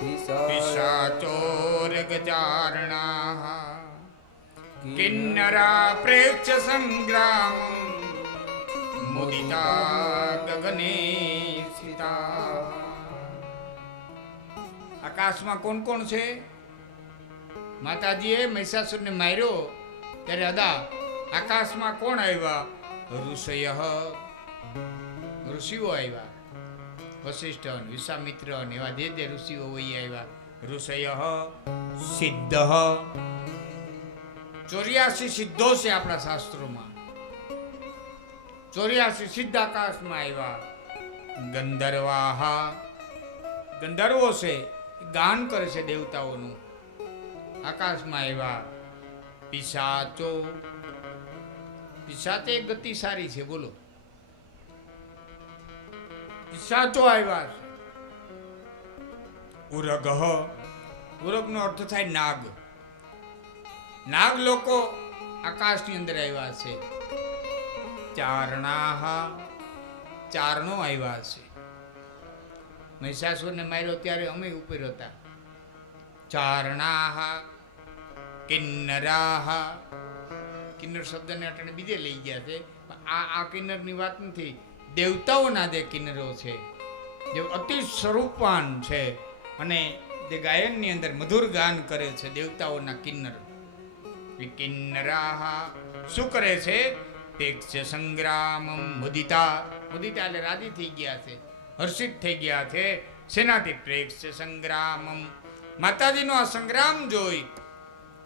पिशाचोरगजारणाः किन्नरा प्रेक्ष्य संग्राम मुदिता गगने स्थिता। આકાશમાં કોણ કોણ છે? માતાજીએ મહિષાસુરને માર્યો ત્યારે અદા આકાશમાં કોણ આવ્યા? ઋષય, ઋષિઓ આવ્યા. વશિષ્ઠ, વિશ્વામિત્ર એવા જે ઋષિઓ હોય આવ્યા. ઋષય સિદ્ધ, 84 સિદ્ધો છે આપણા શાસ્ત્રોમાં. 84 સિદ્ધ આકાશમાં આવ્યા. ગંધર્વાહ, ગંધર્વો છે, ગાન કરે છે દેવતાઓનું, આકાશમાં આવ્યા. પિશાચો, પિશાચે ગતિ સારી છે, બોલો. પિશાચો આવ્યા છે. ઉરગ, ઉરગનો અર્થ થાય નાગ. નાગ લોકો આકાશની અંદર આવ્યા છે. ચારણાહ, ચારણો આવ્યા છે. મહિષાસુરને માર્યો ત્યારે અમે ઉપર હતા. ચારણાહ, કિન્નરાહ, કિન્નર શબ્દને અટણે બીજે લઈ ગયા છે. આ કિન્નરની વાત નથી, દેવતાઓના જે કિન્નરો છે, જે અતિ સ્વરૂપવાન છે અને જે ગાયનની અંદર મધુર ગાન કરે છે, દેવતાઓના કિન્નર. કિન્નરાહ શું કરે છે? પ્રેક્ષ્ય સંગ્રામ મુદિતા, મુદિતા એટલે રાજી થઈ ગયા છે, હર્ષિત થઈ ગયા છે. સેનાથી? પ્રેક્ષ્ય સંગ્રામ, માતાજીનો આ સંગ્રામ જોઈ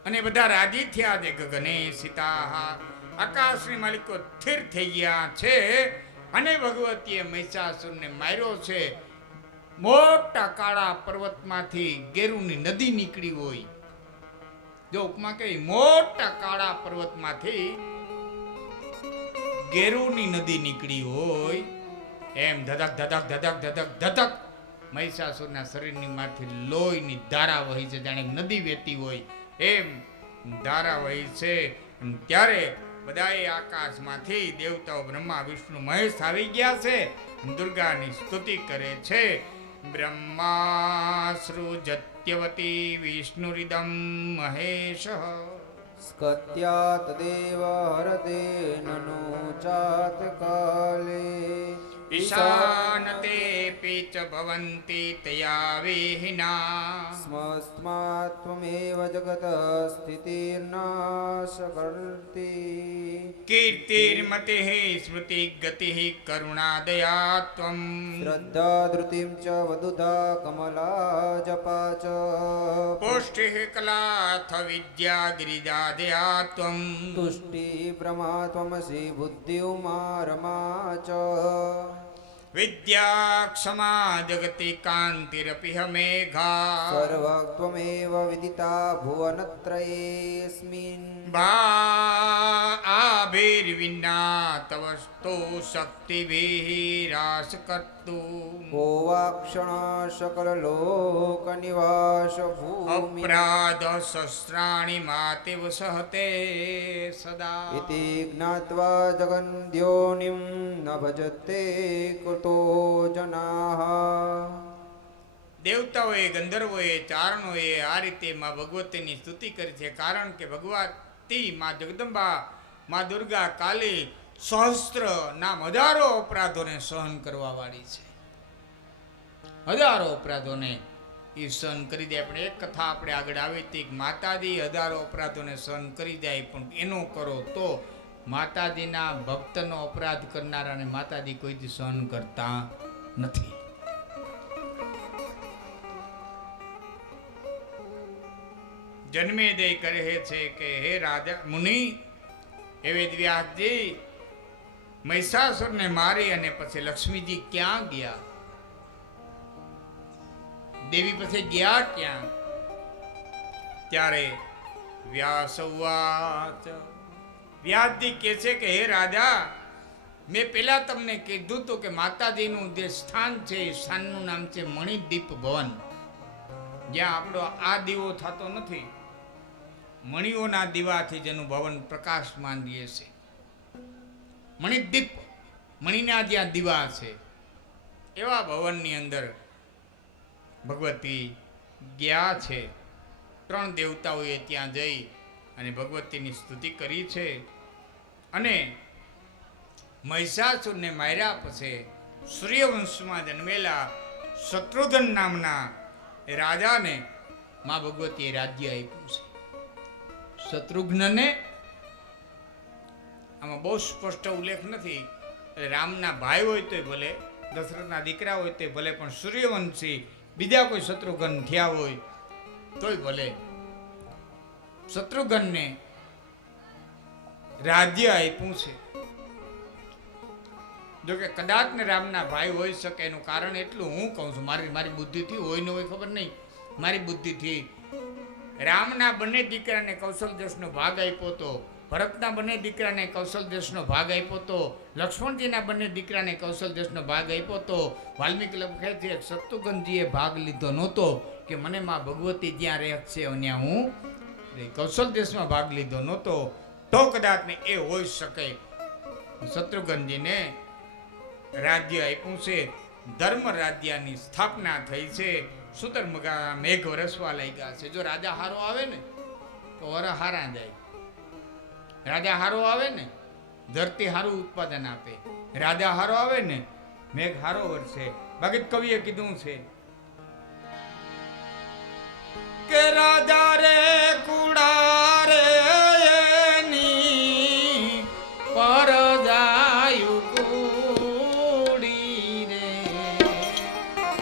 અને બધા રાજી થયા છે. ગગને સીતા, આકાશની માલિકો સ્થિર થઈ ગયા છે. અને ભગવતીએ મહિષાસુરને માર્યો છે. મોટા કાળા પર્વતમાંથી ગેરુની નદી નીકળી હોય. જો ઉપમા કહી, મોટા કાળા પર્વતમાંથી ગેરુની નદી નીકળી હોય એમ ધધક ધધક ધધક ધધક ધધક મહિષાસુરના શરીરની માંથી લોહીની ધારા વહી છે. જાણે નદી વહેતી હોય એમ ધારા વહી છે. ત્યારે બધાએ આકાશમાંથી દેવતાઓ બ્રહ્મા વિષ્ણુ મહેશ આવી ગયા છે. દુર્ગાની સ્તુતિ કરે છે. બ્રહ્મા સૃજત્યવતી વિષ્ણુરિદમ મહેશ સ્કત્યા તદેવ હરતે નનો ચાત કાલે ઈશાનતે પીચ ભવંતી તયા વિહિના સ્મસ્માત ત્વમેવ જગત સ્થિતિર્નાશ કર્તી કીર્તિર્મતિઃ સ્મૃતિ ગતિઃ કરુણાદયા ત્વમ શ્રદ્ધા ધૃતિમ ચ વદુધા કમલા જપા ચ પુષ્ટિઃ કલાથ વિદ્યા ગિરિજાદયા ત્વમ તુષ્ટિ પ્રમા ત્વમસી બુદ્ધિ ઉમા રમા ચ વિદ્યા ક્ષમા જગતિ કાંતિરપિહ મેઘા સર્વત્વમેવ વિદિતા ભુવનત્રયેસ્મિન ભા આભિર્વિના તવસ્તો શક્તિભિરાશ કર્તું કો વાક્ષણ સકલ લોક નિવાસ ભૂમિ અપરાધ શસ્ત્રાણિ માતિવ સહતે સદા ઇતિ જ્ઞાત્વા જગન્દ્યોનિમ ન ભજતે કૃતો જનાઃ. દેવતાઓએ, ગંધર્વોએ, ચારણોએ આ રીતે માં ભગવતીની સ્તુતિ કરી છે. કારણ કે ભગવતી માં જગદંબા, માં દુર્ગા, કાલી સહસ્ત્ર નામ હજારો અપરાધોને સહન કરવા વાળી છે. હજારો અપરાધોને એ સહન કરી દે. આપણે એક કથા આપણે આગળ આવી હતી, માતાજી હજારો અપરાધોને સહન કરી જાય, પણ એનો કરો તો માતાજીના ભક્તનો અપરાધ કરનારાને માતાજી કોઈથી સહન કરતા નથી. જન્મેદય કહે છે કે હે રાજા મુનિ, હે વેદવ્યાસજી, મહિષાસુરને મારી અને પછી લક્ષ્મીજી ક્યાં ગયા? દેવી પછી ગયા ક્યાં? ત્યારે વ્યાસવાચ, વ્યાસજી કહે છે કે હે રાજા, મેં પેલા તમને કીધું હતું કે માતાજીનું જે સ્થાન છે એ સ્થાનનું નામ છે મણિદીપ ભવન. જ્યાં આપણો આ દીવો થતો નથી, મણિઓના દીવાથી જેનું ભવન પ્રકાશમાન રહે છે. મણિદીપ, મણિના જ્યાં દીવા છે એવા ભવનની અંદર ભગવતી ગયા છે. 3 દેવતાઓએ ત્યાં જઈ અને ભગવતીની સ્તુતિ કરી છે. અને મહિષાસુરને માર્યા પછી સૂર્યવંશમાં જન્મેલા શત્રુઘ્ન નામના રાજાને મા ભગવતીએ રાજ્ય આપ્યું છે. શત્રુઘ્નને આમાં બહુ સ્પષ્ટ ઉલ્લેખ નથી. રામના ભાઈ હોય તોય ભલે, દશરથના દીકરા હોય તોય ભલે, પણ સૂર્યવંશી બીજા કોઈ શત્રુઘ્ન થયા હોય તોય ભલે, શત્રુઘ્નને રાજ્ય આપ્યું છે. જોકે કદાચ ને રામના ભાઈ હોઈ શકે. એનું કારણ એટલું હું કહું છું, મારી બુદ્ધિથી હોય ન હોય ખબર નહીં, મારી બુદ્ધિથી રામના બંને દીકરાને કૌશલ દેશનો ભાગ આપ્યો તો, ભરતના બંને દીકરાને કૌશલ દેશનો ભાગ આપ્યો તો, લક્ષ્મણજીના બંને દીકરાને કૌશલ દેશનો ભાગ આપ્યો તો, વાલ્મીકી લખે છે શત્રુઘ્નજીએ ભાગ લીધો નહોતો કે મને માં ભગવતી જ્યાં રહે છે ત્યાં હું કૌશલ દેશમાં ભાગ લીધો નહોતો, તો કદાચ ને એ હોઈ શકે. શત્રુઘ્નજીને રાજ્ય આપ્યું છે. ધર્મ રાજ્યની સ્થાપના થઈ છે. સુતર મેઘ વરસવા લાગ્યા છે. જો રાજા હારો આવે ને તો વર હારા જાય. રાજા હારો આવે ને ધરતી હારું ઉત્પાદન આપે. રાજા હારો આવે ને મેઘ હારો વરસે. ભગત કવિએ કીધું છે કે રાજા રે કુડા રે એની પર જાયું કુડી રે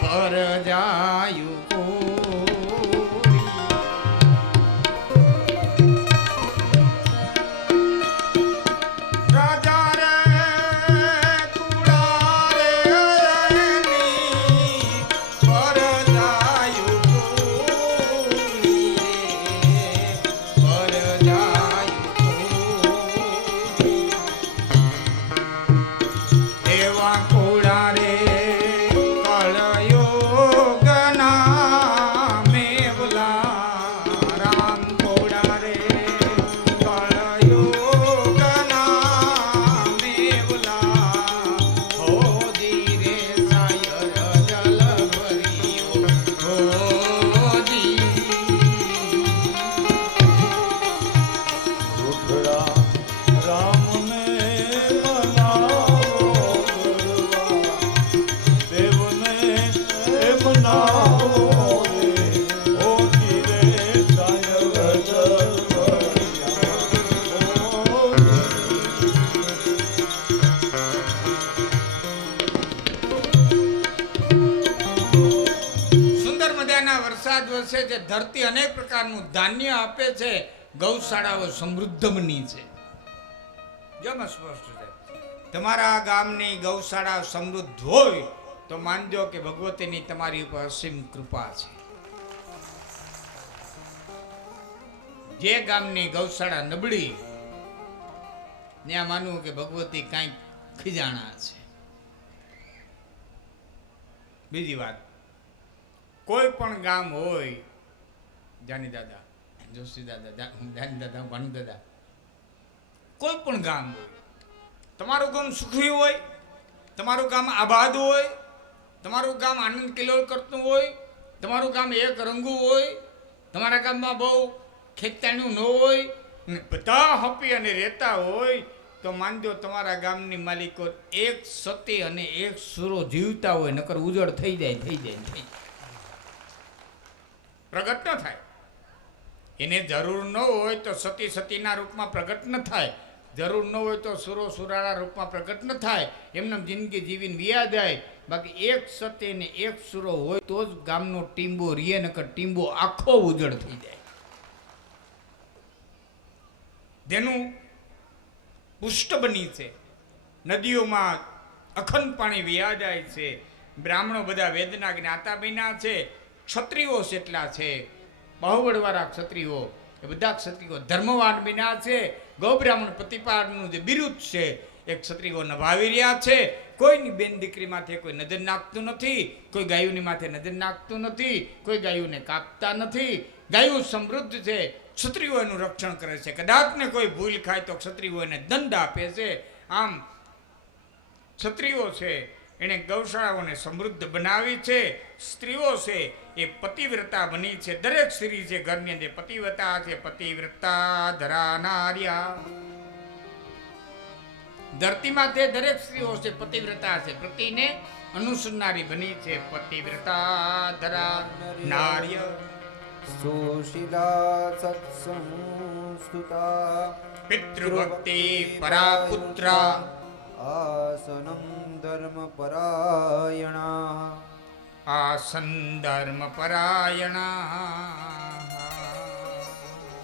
પર જાયું છે. જે ધરતી અનેક પ્રકારનું ધાન્ય આપે છે. ગૌશાળાઓ સમૃદ્ધ બની છે. જેમાં સ્પષ્ટ છે તમારા ગામની ગૌશાળા સમૃદ્ધ હોય તો માનજો કે ભગવતીની તમારી ઉપર અસીમ કૃપા છે. જે ગામની ગૌશાળા નબળી ત્યાં માનવું કે ભગવતી કાંઈક ખીજાણા છે. બીજી વાત, કોઈ પણ ગામ હોય, જાની દાદા, જોશી દાદા, જાની દાદા, ભાનુ દાદા, કોઈ પણ ગામ હોય, તમારું ગામ સુખી હોય, તમારું ગામ આબાદ હોય, તમારું ગામ આનંદ કિલોલ કરતું હોય, તમારું ગામ એક રંગું હોય, તમારા ગામમાં બહુ ખેતાણું ન હોય, બધા હપી અને રહેતા હોય, તો માનજો તમારા ગામની માલિકો એક સતી અને એક સુરો જીવતા હોય, નકર ઉજળ થઈ જાય. પ્રગટ ન થાય. એને જરૂર ન હોય તો સતી સતીના રૂપમાં પ્રગટ ન થાય. જરૂર ન હોય તો સુરો સુરાના રૂપમાં પ્રગટ ન થાય. એમને જિંદગી જીવીને વિયા જાય. બાકી એક સતી ને એક સુરો હોય તો જ ગામનો ટીંબો રીએ, નકર ટીંબો આખો ઉજળ થઈ જાય. જેનું પુષ્ટ બની છે. નદીઓમાં અખંડ પાણી વિયા જાય છે. બ્રાહ્મણો બધા વેદના જ્ઞાતા બન્યા છે. ક્ષત્રિયો જેટલા છે, બાહુબળવાળા ક્ષત્રિયો, એ બધા ક્ષત્રિયો ધર્મવાન બન્યા છે. ગૌબ્રાહ્મણ પ્રતિપાદનું જે બિરુદ છે એ ક્ષત્રિયો નભાવી રહ્યા છે. કોઈની બેન દીકરી માથે કોઈ નજર નાખતું નથી, કોઈ ગાયોની માથે નજર નાખતું નથી, કોઈ ગાયોને કાપતા નથી. ગાયો સમૃદ્ધ છે, ક્ષત્રિયો એનું રક્ષણ કરે છે. કદાચ ને કોઈ ભૂલ ખાય તો ક્ષત્રિયો એને દંડ આપે છે. આમ ક્ષત્રિયો છે એણે ગૌશાળાઓને સમૃદ્ધ બનાવી છે. સ્ત્રીઓ છે એ પતિવ્રતા બની છે. દરેક સ્ત્રી છે ઘરની અંદર પતિવ્રતા છે. પતિવ્રતા ધરાનાર્યા, ધરતીમાં તે દરેક સ્ત્રીઓ છે પતિવ્રતા છે, પતિને અનુસરનારી બની છે. પતિવ્રતા ધરાનાર્ય સુશીલા સત્સંસ્તુતા પિતૃભક્તિ પરાપુત્રા આસનમ ધર્મ પરાયણા આસન ધર્મ પરાયણા.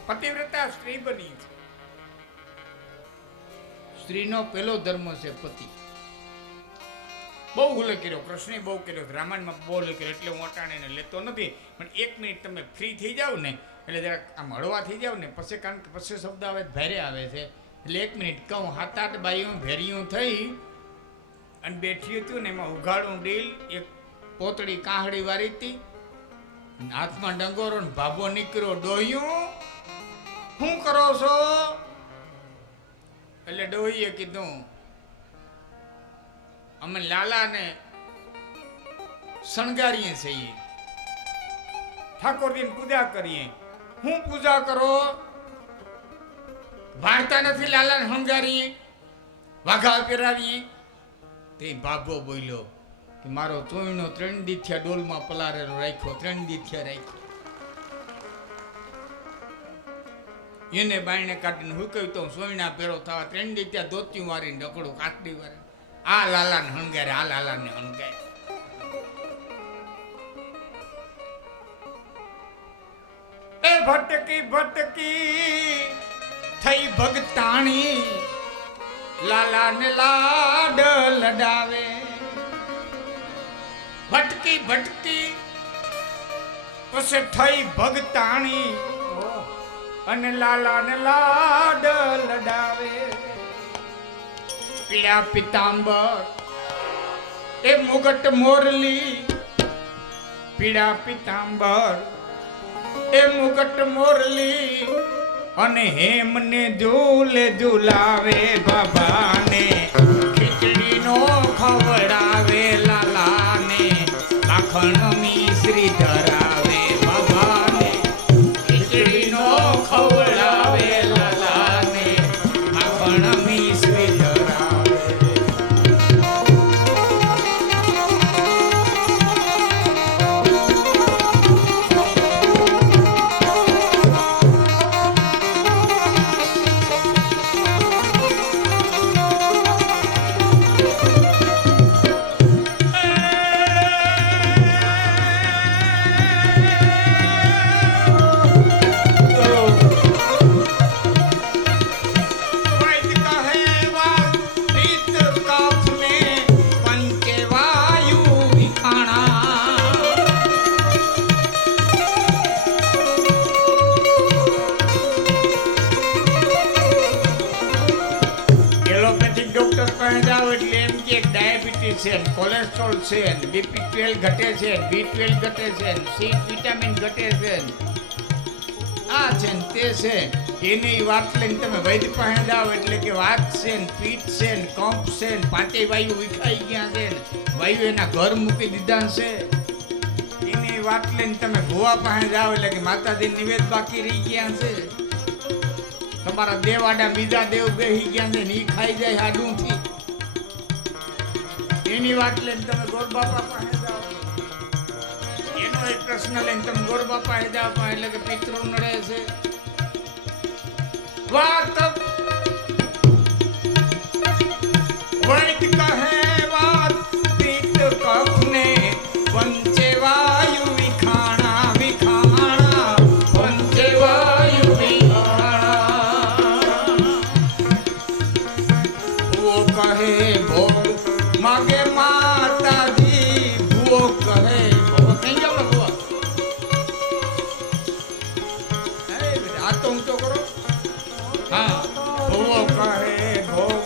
પતિવ્રતા સ્ત્રી બની છે. સ્ત્રીનો પહેલો ધર્મ છે પતિ. બહુ ઉલ્લેખ કર્યો, કૃષ્ણે બહુ કર્યો, રામાયણમાં બહુ ઉલ્લેખ કર્યો, એટલે હું અટાણીને લેતો નથી. પણ 1 મિનિટ તમે ફ્રી થઈ જાવ ને એટલે જરાક આમ હળવા થઈ જાવ ને પછી, કારણ કે પછી શબ્દ આવે ભારે આવે છે, એટલે 1 મિનિટ કહું. 7-8 બાઈઓ ભેરિયું થઈ અને બેઠી હતું ને એમાં ઉઘાડું ડીલ, એક પોતળી કાહડી વારી હતી, હાથમાં ડંગોરો ને ભાભો નીકળ્યો. ડોહ્યું શું કરો છો? એટલે ડોહીએ કીધું અમે લાલાને શણગારીએ છીએ, ઠાકોરજીની પૂજા કરીએ. હું પૂજા કરો? વાર્તા નથી, લાલાને શણગારીએ, વાઘા પહેરાવીએ. તે બાબો બોલ્યો કે મારો ચોઈનો 3 દીથિયા ડોલમાં પલારેલો રાખ્યો, 3 દીથિયા રાખ્યો. એને બાયણે કાઢીને હુકવ્યું તો સોયણા પેરો થવા 3 દીથિયા ધોતિયું વારીને ડકડું કાકડી વારીને આ લાલાને હણગારે, આ લાલાને હણગારે. એ ભટકી ભટકી થઈ ભગતાણી, લાલાને લાડ લડાવે. ભટકી ભટકી પછી થઈ ભગતાણી અને લાલાને લાડ લડાવે. પીળા પિતાંબર એ મુગટ મોરલી, પીળા પિતાંબર એ મુગટ મોરલી અને હેમને ઝૂલે ઝૂલાવે. બાબાને ખીચડીનો ખવડાવે, લાલાને માખણ મિશ્રી ધરાવે. બાબાને ખીચડીનો ખવડાવે, લાલાને માખણ મિશ્રી ધરાવે. છે, કોલેસ્ટ્રોલ છે, બીપી 12 ઘટે છે, B12 ઘટે છે, સી વિટામિન ઘટે છે, આ છે ને તે છે. એની વાત લઈને તમે વૈદ્ય પાસે જાઓ એટલે કે વાત છે ને પીઠ છે ને કંપ છે ને 5 વાયુ વિખાઈ ગયા છે ને વાયુ એના ઘર મૂકી દીધા છે. એની વાત લઈને તમે ભુવા પાસે જાઓ એટલે કે માતાજી નિવેદ બાકી રહી ગયા છે. તમારા દેવાડા બીજા દેવ બેહી ગયા છે ને ઈ ખાઈ જાય હાડુંથી. એની વાત લઈને તમે ગોરબાપા પાસે જાઓ, એનો એક પ્રશ્ન લઈને તમે ગોરબાપા પાસે જાઓ એટલે કે પિતૃ નડે છે. વાત વૈદ કહે વાત પિત કફને પંચે વાયુ વિખાણા, વિખાણા પંચે વાયુ વિખાણા. વો કહે ભોગ માગે માતાજી, ભૂવો કહે ભોગ. કઈ જાવ ને ભૂવા, આ તો ઊંચો કરો. હા, ભૂવો કહે ભોગ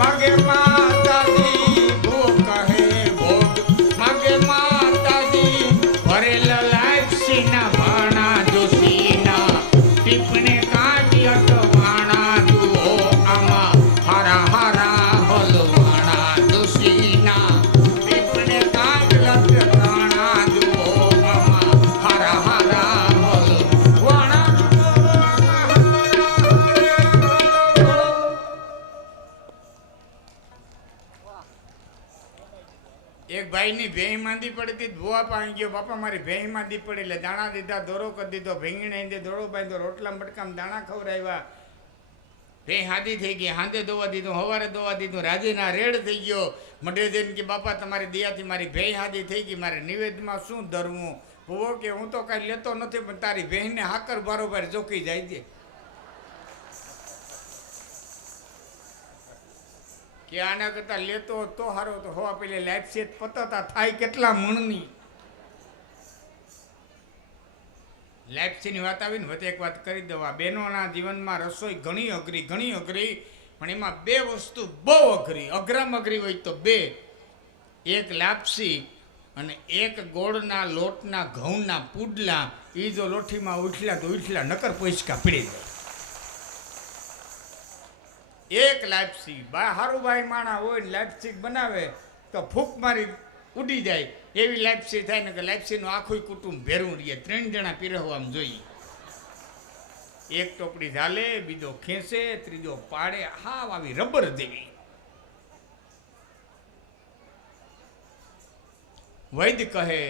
માગે માતાજી, ભૂવો કહે ભોગ માગે માતાજી. ભરેલ લાઈસીના ભાણા જોશીના ટીપણે કાઢી અટવાણા. જુઓ આમાં હારા હારા હલવાણા જોશીના બાઈની ભેંસ માંદી પડી હતી, ભૂવા પાણી ગયો, બાપા મારી ભેંસ માંદી પડી, એટલે દાણા દીધા, દોરો કરી દીધો, ભીંગણે દે દોરો બાંધ્યો, રોટલા મટકામ દાણા ખવડાવ્યા, ભેંસ હાદી થઈ ગઈ, હાંદે દોવા દીધું, હવારે દોવા દીધું, રાજીના રેડ થઈ ગયો. મઢે જઈને કે બાપા તમારી દયાથી મારી ભેંસ હાદી થઈ ગઈ, મારે નિવેદમાં શું ધરવું? ભૂવો કે હું તો કાંઈ લેતો નથી, પણ તારી બહેનને હાકર બારોબાર ચોકી જાય છે. કે આના કરતાં લેતો તો હારો તો હવા પેલે લાઈફ સેટ પતતા થાય કેટલા મણની. લાઈફની વાત આવીને વચ્ચે એક વાત કરી દઉં. આ બહેનોના જીવનમાં રસોઈ ઘણી અઘરી, પણ એમાં બે વસ્તુ બહુ અઘરી, અઘરામાં અઘરી હોય તો બે. એક લાપસી અને એક ગોળના લોટના ઘઉંના પુડલા. એ જો લોઠીમાં ઉઠલા તો ઉઠલા, નકર પોઈચકા પડી જાય. એક લાપસી હારું ભાઈ માણા હોય ને લાપસી બનાવે તો ફૂંક મારી ઉડી જાય એવી લાપસી થાય ને કે લાપસીનું આખું કુટુંબ ભેરું રહીએ. 3 જણા પીરહવામાં જોઈએ. એક ટોપડી ઝાલે, બીજો ખેંચે, ત્રીજો પાડે, હાવ આવી રબર જેવી. વૈદ કહે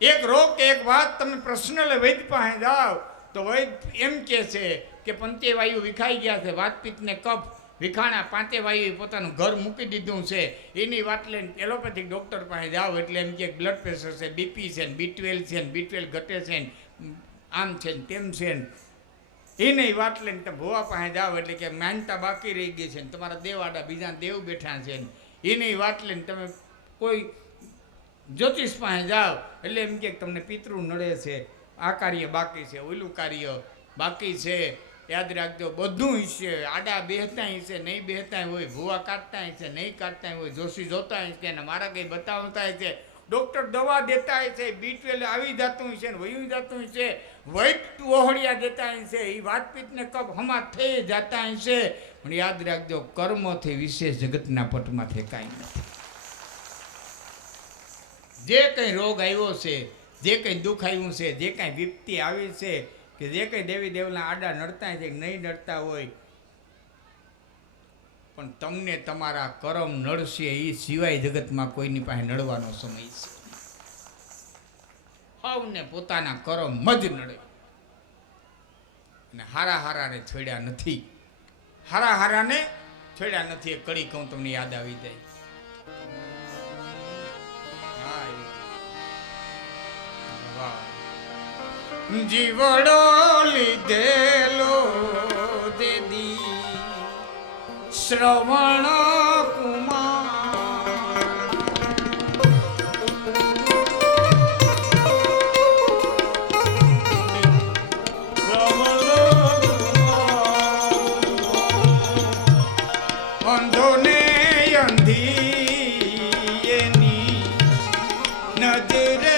એક રોગ કે એક વાત તમે પર્સનલ વૈદ પાસે જાઓ તો વૈદ એમ કહે છે કે પંચે વાયુ વિખાઈ ગયા છે, વાતપિત્તને કફ વિખાણા, 5 વાયુએ પોતાનું ઘર મૂકી દીધું છે. એની વાત લઈને એલોપેથિક ડૉક્ટર પાસે જાઓ એટલે એમ કે બ્લડ પ્રેશર છે, બીપી છે, B12 છે, B12 ઘટે છે, આમ છે ને તેમ છે ને. એની વાત લઈને તમે ભુવા પાસે જાઓ એટલે કે માનતા બાકી રહી ગઈ છે ને તમારા દેવાડા બીજા દેવ બેઠા છે ને. એની વાત લઈને તમે કોઈ જ્યોતિષ પાસે જાઓ એટલે એમ કે તમને પિતૃ નડે છે, આ કાર્ય બાકી છે, ઓલું કાર્ય બાકી છે. યાદ રાખજો, બધું છે. આડા બેહતા છે, નહીં બેહતા હોય, ભૂવા કાઢતા છે, નહીં કાઢતા હોય, જોશી જોતા છે ને મારા કંઈ બતાવતા છે, ડૉક્ટર દવા દેતા છે, B12 આવી જતું છે ને વયું જતું છે, વૈટ ઓહળિયા દેતા છે, એ વાતપીતને કપ હમા થઈ જતા છે. પણ યાદ રાખજો, કર્મથી વિશેષ જગતના પટમાંથી કાંઈ નથી. જે કંઈ રોગ આવ્યો છે, જે કંઈ દુઃખ આવ્યું છે, જે કાંઈ વિપત્તિ આવી છે, કે જે કંઈ દેવી દેવના આડા નડતા છે કે નહીં નડતા હોય, પણ તમને તમારા કરમ નડશે એ સિવાય જગતમાં કોઈની પાસે નડવાનો સમય છે. હવને પોતાના કરમ જ નડે. અને હારાને છોડ્યા નથી, હારાને છોડ્યા નથી. એ કડી કહું તમને યાદ આવી જાય. જીવડો લીધેલો દેદી શ્રવણ અંધોને અંધી એની નજરે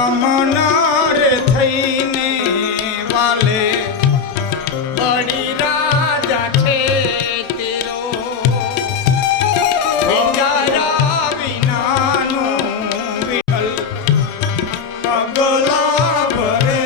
અમના રે થઈને વાલે બડી રાજા છે તેરો વિચારા વિનાનું વિઠ્ઠલ પગલા ભરે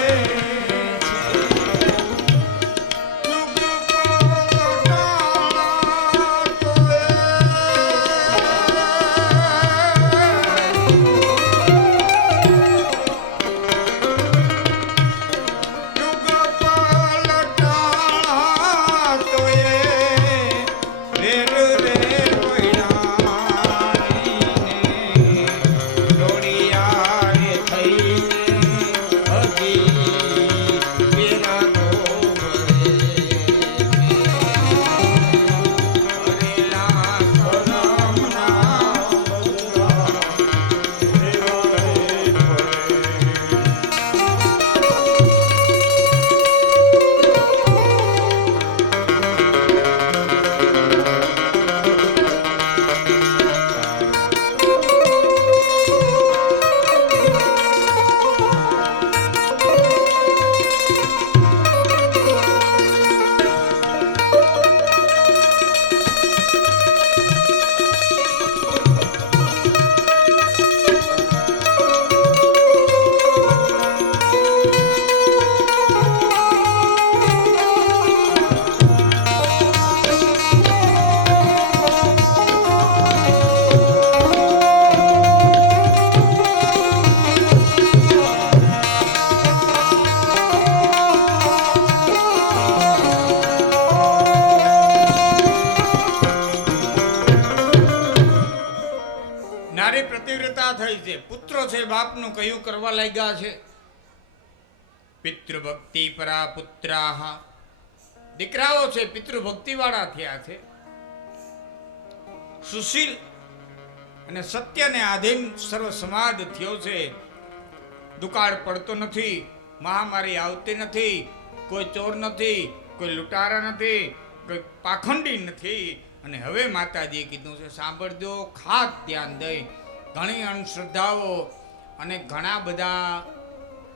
નારી પ્રતિવ્રતા થઈ છે. પુત્રો છે બાપનું કયું કરવા લાગ્યા છે. પિતૃભક્તિ પરા પુત્રાહ, દીકરાઓ છે પિતૃભક્તિ વાળા થયા છે. સુશીલ અને સત્યને આધીન સર્વ સમાજ થયો છે. દુકાળ પડતો નથી, મહામારી આવતી નથી, કોઈ ચોર નથી, કોઈ લૂંટારા નથી, કોઈ પાખંડી નથી. અને હવે માતાજીએ કીધું છે સાંભળજો, ખાસ ધ્યાન દઈ. ઘણી અંધશ્રદ્ધાઓ અને ઘણા બધા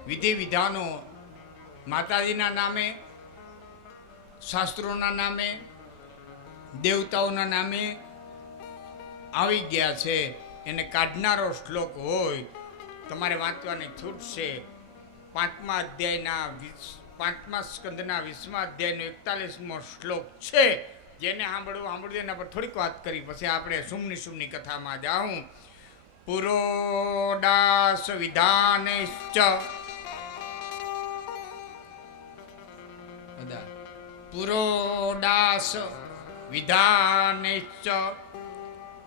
વિધિ વિધાનો માતાજીના નામે, શાસ્ત્રોના નામે, દેવતાઓના નામે આવી ગયા છે. એને કાઢનારો શ્લોક હોય તમારે વાંચવાની છૂટ છે. 5મા અધ્યાયના 5મા સ્કંદના 20મા અધ્યાયનો 41મો શ્લોક છે. જેને સાંભળવું એના પર થોડીક વાત કરી પછી આપણે સુમની કથામાં જાઉં. પુરોડાસ વિધાનેશ્ચ, પુરોડાસ વિધાનેશ્ચ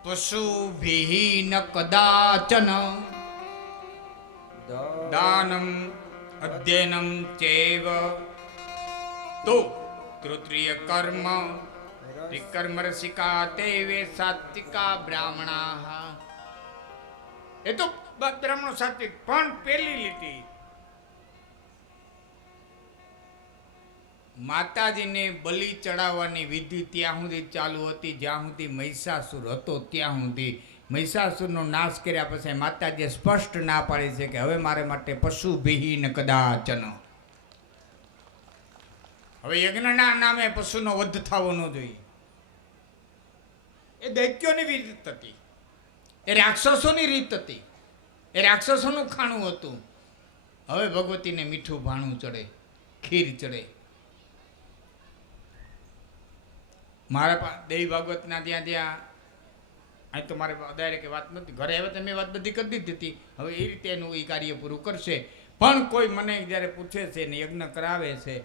પશુભિઃ ન કદાચન દાનમ અધ્યયનમ ચૈવ તો તૃતીય કર્મ ત્રિકર્મ રસિકા તે વે સાત્વિકા બ્રાહ્મણા. એ તો બ્રાહ્મણો સાત્વિક, પણ પેલી લીટી માતાજીને બલિ ચડાવવાની વિધિ ત્યાં સુધી ચાલુ હતી જ્યાં સુધી મહિષાસુર હતો. ત્યાં સુધી મહિષાસુરનો નાશ કર્યા પછી માતાજીએ સ્પષ્ટ ના પાડી છે કે હવે મારે માટે પશુભિઃ ન કદાચન. હવે યજ્ઞના નામે પશુનો વધ થવો ન જોઈએ. એ દૈત્યોની રીત હતી, એ રાક્ષસોની રીત હતી, એ રાક્ષસોનું ખાણું હતું. હવે ભગવતીને મીઠું ભાણું ચડે, ખીર ચડે. મારા દેવી ભાગવતના ત્યાં અહીં તો મારે ડાયરેક્ટ વાત નથી, ઘરે હવે તમે વાત બધી કરી દીધી હતી. હવે એ રીતે એનું એ કાર્ય પૂરું કરશે. પણ કોઈ મને જ્યારે પૂછે છે ને યજ્ઞ કરાવે છે,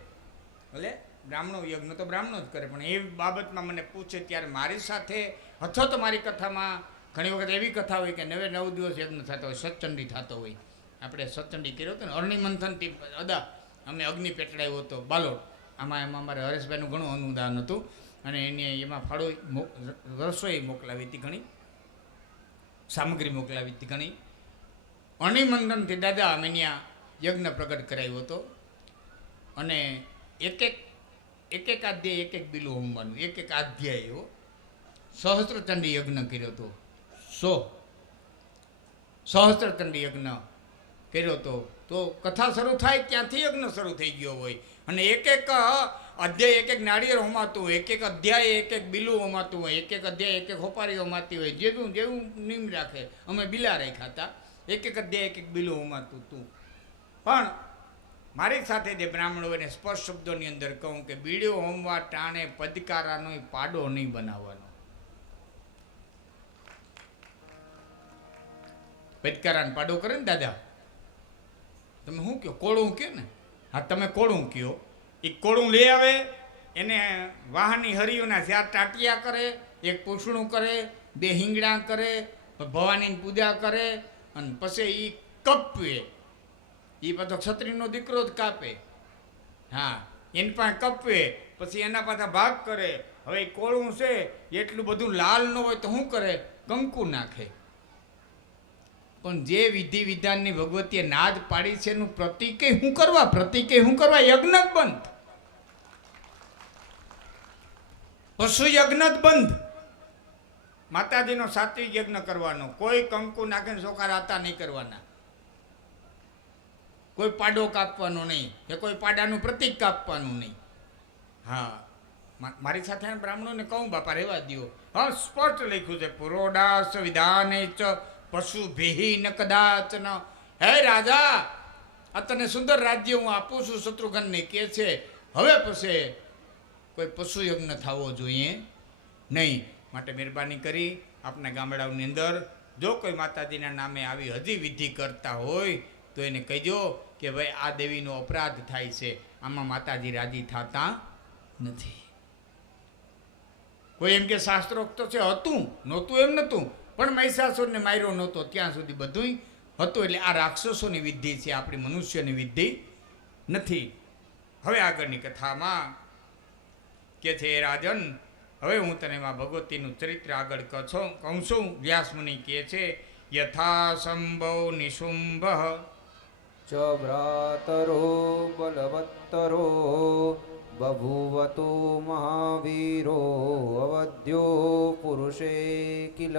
એટલે બ્રાહ્મણો યજ્ઞ તો બ્રાહ્મણો જ કરે, પણ એ બાબતમાં મને પૂછે ત્યારે મારી સાથે અથવા તો મારી કથામાં ઘણી વખત એવી કથા હોય કે 9 દિવસ યજ્ઞ થતો હોય, સત્ચંડી થતો હોય. આપણે સત્ચંડી કર્યો હતો ને, અરણી મંથનથી અદા અમે અગ્નિ પેટડાવ્યો હતો બાલોડ. એમાં અમારે હરેશભાઈનું ઘણું અનુદાન હતું અને એમાં ફાળો રસોઈ મોકલાવી હતી, ઘણી સામગ્રી મોકલાવી હતી ઘણી. અરણી મંથનથી દાદા અમે ત્યાં યજ્ઞ પ્રગટ કરાવ્યો હતો અને એક અધ્યાય એક બિલું હોમવાનું, એક અધ્યાય એવો સહસ્ત્રચંડી યજ્ઞ કર્યો હતો. સહસ્ત્રચંડી યજ્ઞ કર્યો તો કથા શરૂ થાય ત્યાંથી યજ્ઞ શરૂ થઈ ગયો હોય. અને એક એક અધ્યાય એક એક નાળિયેર હોમાતું હોય, એક એક અધ્યાય એક એક બિલું હોમાતું હોય, એક એક અધ્યાય એક એક હોપારી હોમાતી હોય. જેવું જેવું નિયમ રાખે. અમે બિલા રાખ્યા હતા, એક એક અધ્યાય એક એક બિલું હોમાતું હતું. પણ મારી સાથે જે બ્રાહ્મણો એને સ્પર્શ શબ્દોની અંદર કહું કે બીડીઓ હોમવા ટાણે પદકારાનો પાડો નહીં બનાવવાનો. પદકારાનો પાડો કરે ને દાદા, તમે શું કહો? કોળું કહો ને? હા, તમે કોળું કહો. એ કોળું લઈ આવે, એને વાહનની હરિયોના 4 ટાટિયા કરે, એક પૂછડું કરે, 2 હિંગડા કરે, ભવાનીની પૂજા કરે, અને પછી એ કપવે. એ પાછો ક્ષત્રિયનો દીકરો જ કાપે. હા, એની પાસે કપવે, પછી એના પાછા ભાગ કરે. હવે એ કોળું છે એટલું બધું લાલ ન હોય તો શું કરે? કંકુ નાખે. પણ જે વિધિ વિધાનની ભગવતીએ નાદ પાડી છે એનું પ્રતિકે શું કરવા? પ્રતિકે શું કરવા? યજ્ઞ જ બંધ. પશુ યજ્ઞ જ બંધ. માતાજીનો સાત્વિક યજ્ઞ કરવાનો. કોઈ કંકુ નાખીને ચોખા રાતા નહીં કરવાના. કોઈ પાડો કાપવાનો નહીં, કે કોઈ પાડાનું પ્રતિક કાપવાનું નહીં. હા, મારી સાથે બ્રાહ્મણોને કહું બાપા રહેવા દો. હા, સ્પષ્ટ લખ્યું છે પુરોડાસ વિધાને ચ પશુ ભેહી ન કદાચ ન. હે રાજા, આ તને સુંદર રાજ્ય હું આપું છું, શત્રુઘ્નને કહે છે. હવે પછી કોઈ પશુ યજ્ઞ થવો જોઈએ નહીં. માટે મહેરબાની કરી આપણા ગામડાઓની અંદર જો કોઈ માતાજીના નામે આવી હજી વિધિ કરતા હોય તો એને કહેજો કે ભાઈ આ દેવીનો અપરાધ થાય છે, આમાં માતાજી રાજી થતા નથી. કોઈ એમ કે શાસ્ત્રોક્ત છે, હતું નહોતું એમ નહોતું, પણ મહિષાસુરને માર્યો નહોતો ત્યાં સુધી બધું હતું. એટલે આ રાક્ષસોની વિધિ છે, આપણી મનુષ્યની વિધિ નથી. હવે આગળની કથામાં કે છે રાજન, હવે હું તને માં ભગવતીનું ચરિત્ર આગળ કહું છું. વ્યાસ મુનિ કહે છે યથા સંભવ નિશુંભ ચ ભ્રાતરો બલવત્તરો બભૂવતો મહાવીરો અવધ્યો પુરુષે કિલ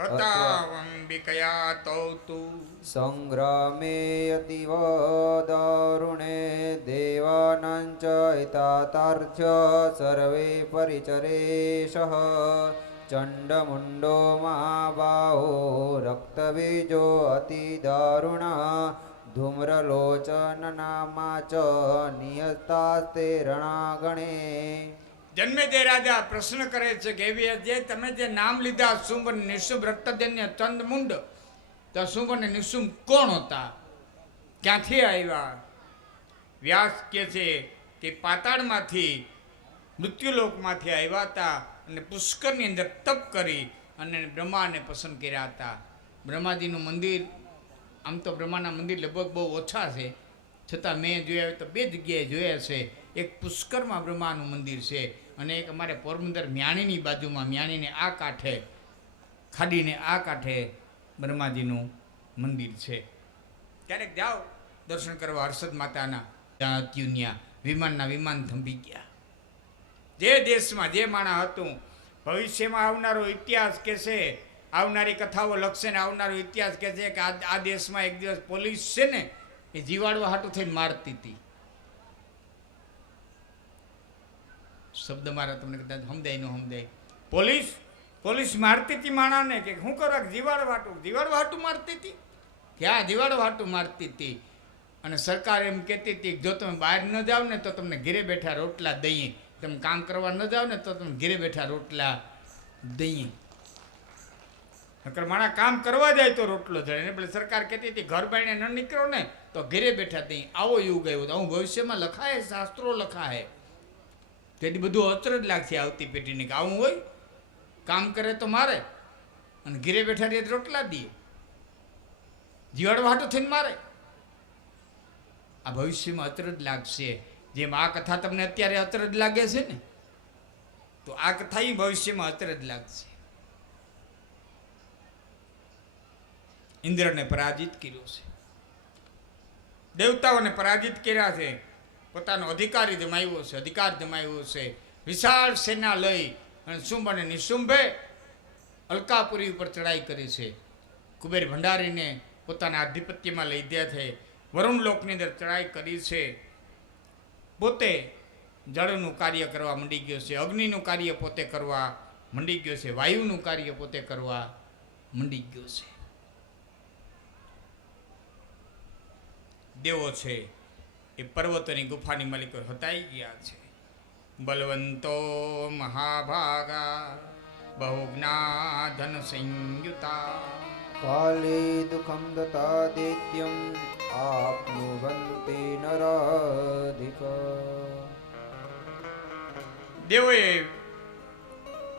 હતાવંબિકયા તૌતુ સંગ્રામે અતિવ દારુણે દેવાનાંચ હિતાતાર્થ્ય સર્વે પરિચરેશઃ ચંડમુંડો મહાબાહો રક્તબીજો અતિ દારુણા ધૂમ્રલોચનનામા ચ નિયતાસ્તે રણાગણે. જન્મે તે રાજા પ્રશ્ન કરે છે કે એવી જે તમે જે નામ લીધા શુંભ અને નિશુંભ રક્તજન્ય ચંદમુંડ, તો શુંભ અને નિશુંભ કોણ હતા? ક્યાંથી આવ્યા? વ્યાસ કહે છે કે પાતાળમાંથી, મૃત્યુલોકમાંથી આવ્યા હતા અને પુષ્કરની અંદર તપ કરી અને બ્રહ્માને પસંદ કર્યા હતા. બ્રહ્માજીનું મંદિર, આમ તો બ્રહ્માના મંદિર લગભગ બહુ ઓછા છે, છતાં મેં જોયા તો 2 જગ્યાએ જોયા છે. એક પુષ્કરમાં બ્રહ્માનું મંદિર છે અને એક અમારે પોરબંદર મ્યાણીની બાજુમાં, મ્યાણીને આ કાંઠે, ખાડીને આ કાંઠે બ્રહ્માજીનું મંદિર છે. ક્યારેક જાઓ દર્શન કરવા હર્ષદ માતાના. ત્યાં ત્યુન્યા વિમાન થંભી ગયા. જે દેશમાં જે માણસ હતું, ભવિષ્યમાં આવનારો ઇતિહાસ કે છે, આવનારી કથાઓ લખશે ને આવનારો ઇતિહાસ કે છે કે આ દેશમાં એક દિવસ પોલીસ છે ને એ જીવાડવા હાટું થઈને મારતી હતી. શબ્દ મારા તમને કદાચ સમજાય ન સમજાય. પોલીસ મારતી હતી માણાને કે શું કરવા? જીવાડવા હાટું મારતી હતી. ક્યાં જીવાડવા હાટું મારતી હતી? અને સરકાર એમ કહેતી હતી જો તમે બહાર ન જાઓ ને તો તમને ઘરે બેઠા રોટલા દઈએ, તમે કામ કરવા ન જાઓ ને તો તમે ઘરે બેઠા રોટલા દઈએ. નકર માણા કામ કરવા જાય તો રોટલો જડે. એટલે સરકાર કહેતી હતી ઘર બાઈને ન નીકળો ને તો ઘરે બેઠા દઈએ. આવો યુગ આવ્યો તો આવું ભવિષ્યમાં લખાય, શાસ્ત્રો લખાય. તેથી બધું અચરજ લાગશે આવતી પેઢીને કે આવું હોય, કામ કરે તો મારે અને ઘરે બેઠા રહે રોટલા દઈએ, જીવાડવા હાટું થઈને મારે. આ ભવિષ્યમાં અચરજ લાગશે. જેમ આ કથા તમને અત્યારે અચરજ લાગે છે ને, તો આ કથા ભવિષ્યમાં અચરજ લાગશે. ઇન્દ્રને પરાજિત કર્યો છે, દેવતાઓને પરાજિત કર્યા છે, પોતાનો અધિકાર જમાવ્યો છે. વિશાળ સેના લઈ અને શુંભ અને નિશુંભે અલકાપુરી ઉપર ચડાઈ કરી છે. કુબેર ભંડારીને પોતાના આધિપત્યમાં લઈ ગયા છે, વરુણ લોકની અંદર ચડાઈ કરી છે, પોતે જળનું કાર્ય કરવા મંડી ગયો છે, અગ્નિનું કાર્ય પોતે કરવા મંડી ગયો છે, વાયુનું કાર્ય પોતે કરવા મંડી ગયો છે. દેવો છે એ પર્વતોની ગુફાની માલિકો હતાઈ ગયા છે. બલવંતો મહાભાગા બહુજ્ઞા ધન સંયુતા કાલે દુઃખમ દતાદિત્યમ આપનુવંતે નરાધિક. દેવોએ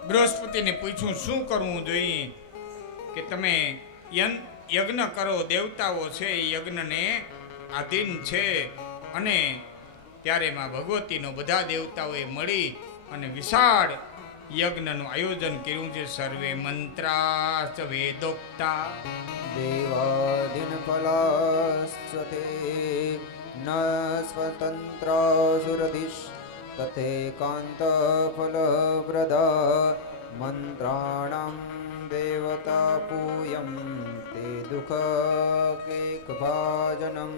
બૃહસ્પતિને પૂછ્યું શું કરવું જોઈએ કે તમે યજ્ઞ કરો, દેવતાઓ છે એ યજ્ઞને આધીન છે. અને ત્યારે માં ભગવતીનો બધા દેવતાઓએ મળી અને વિશાળ યજ્ઞનું આયોજન કર્યું છે. સર્વે મંત્રાશ્ચ વેદોક્તા દેવાદિન ફલાશ્ચ તે ન સ્વતંત્રાસુરધિશ તથેકાંત ફલપ્રદા મંત્રાણામ દેવતા પૂયમ તે દુઃખ કેક ભાજનમ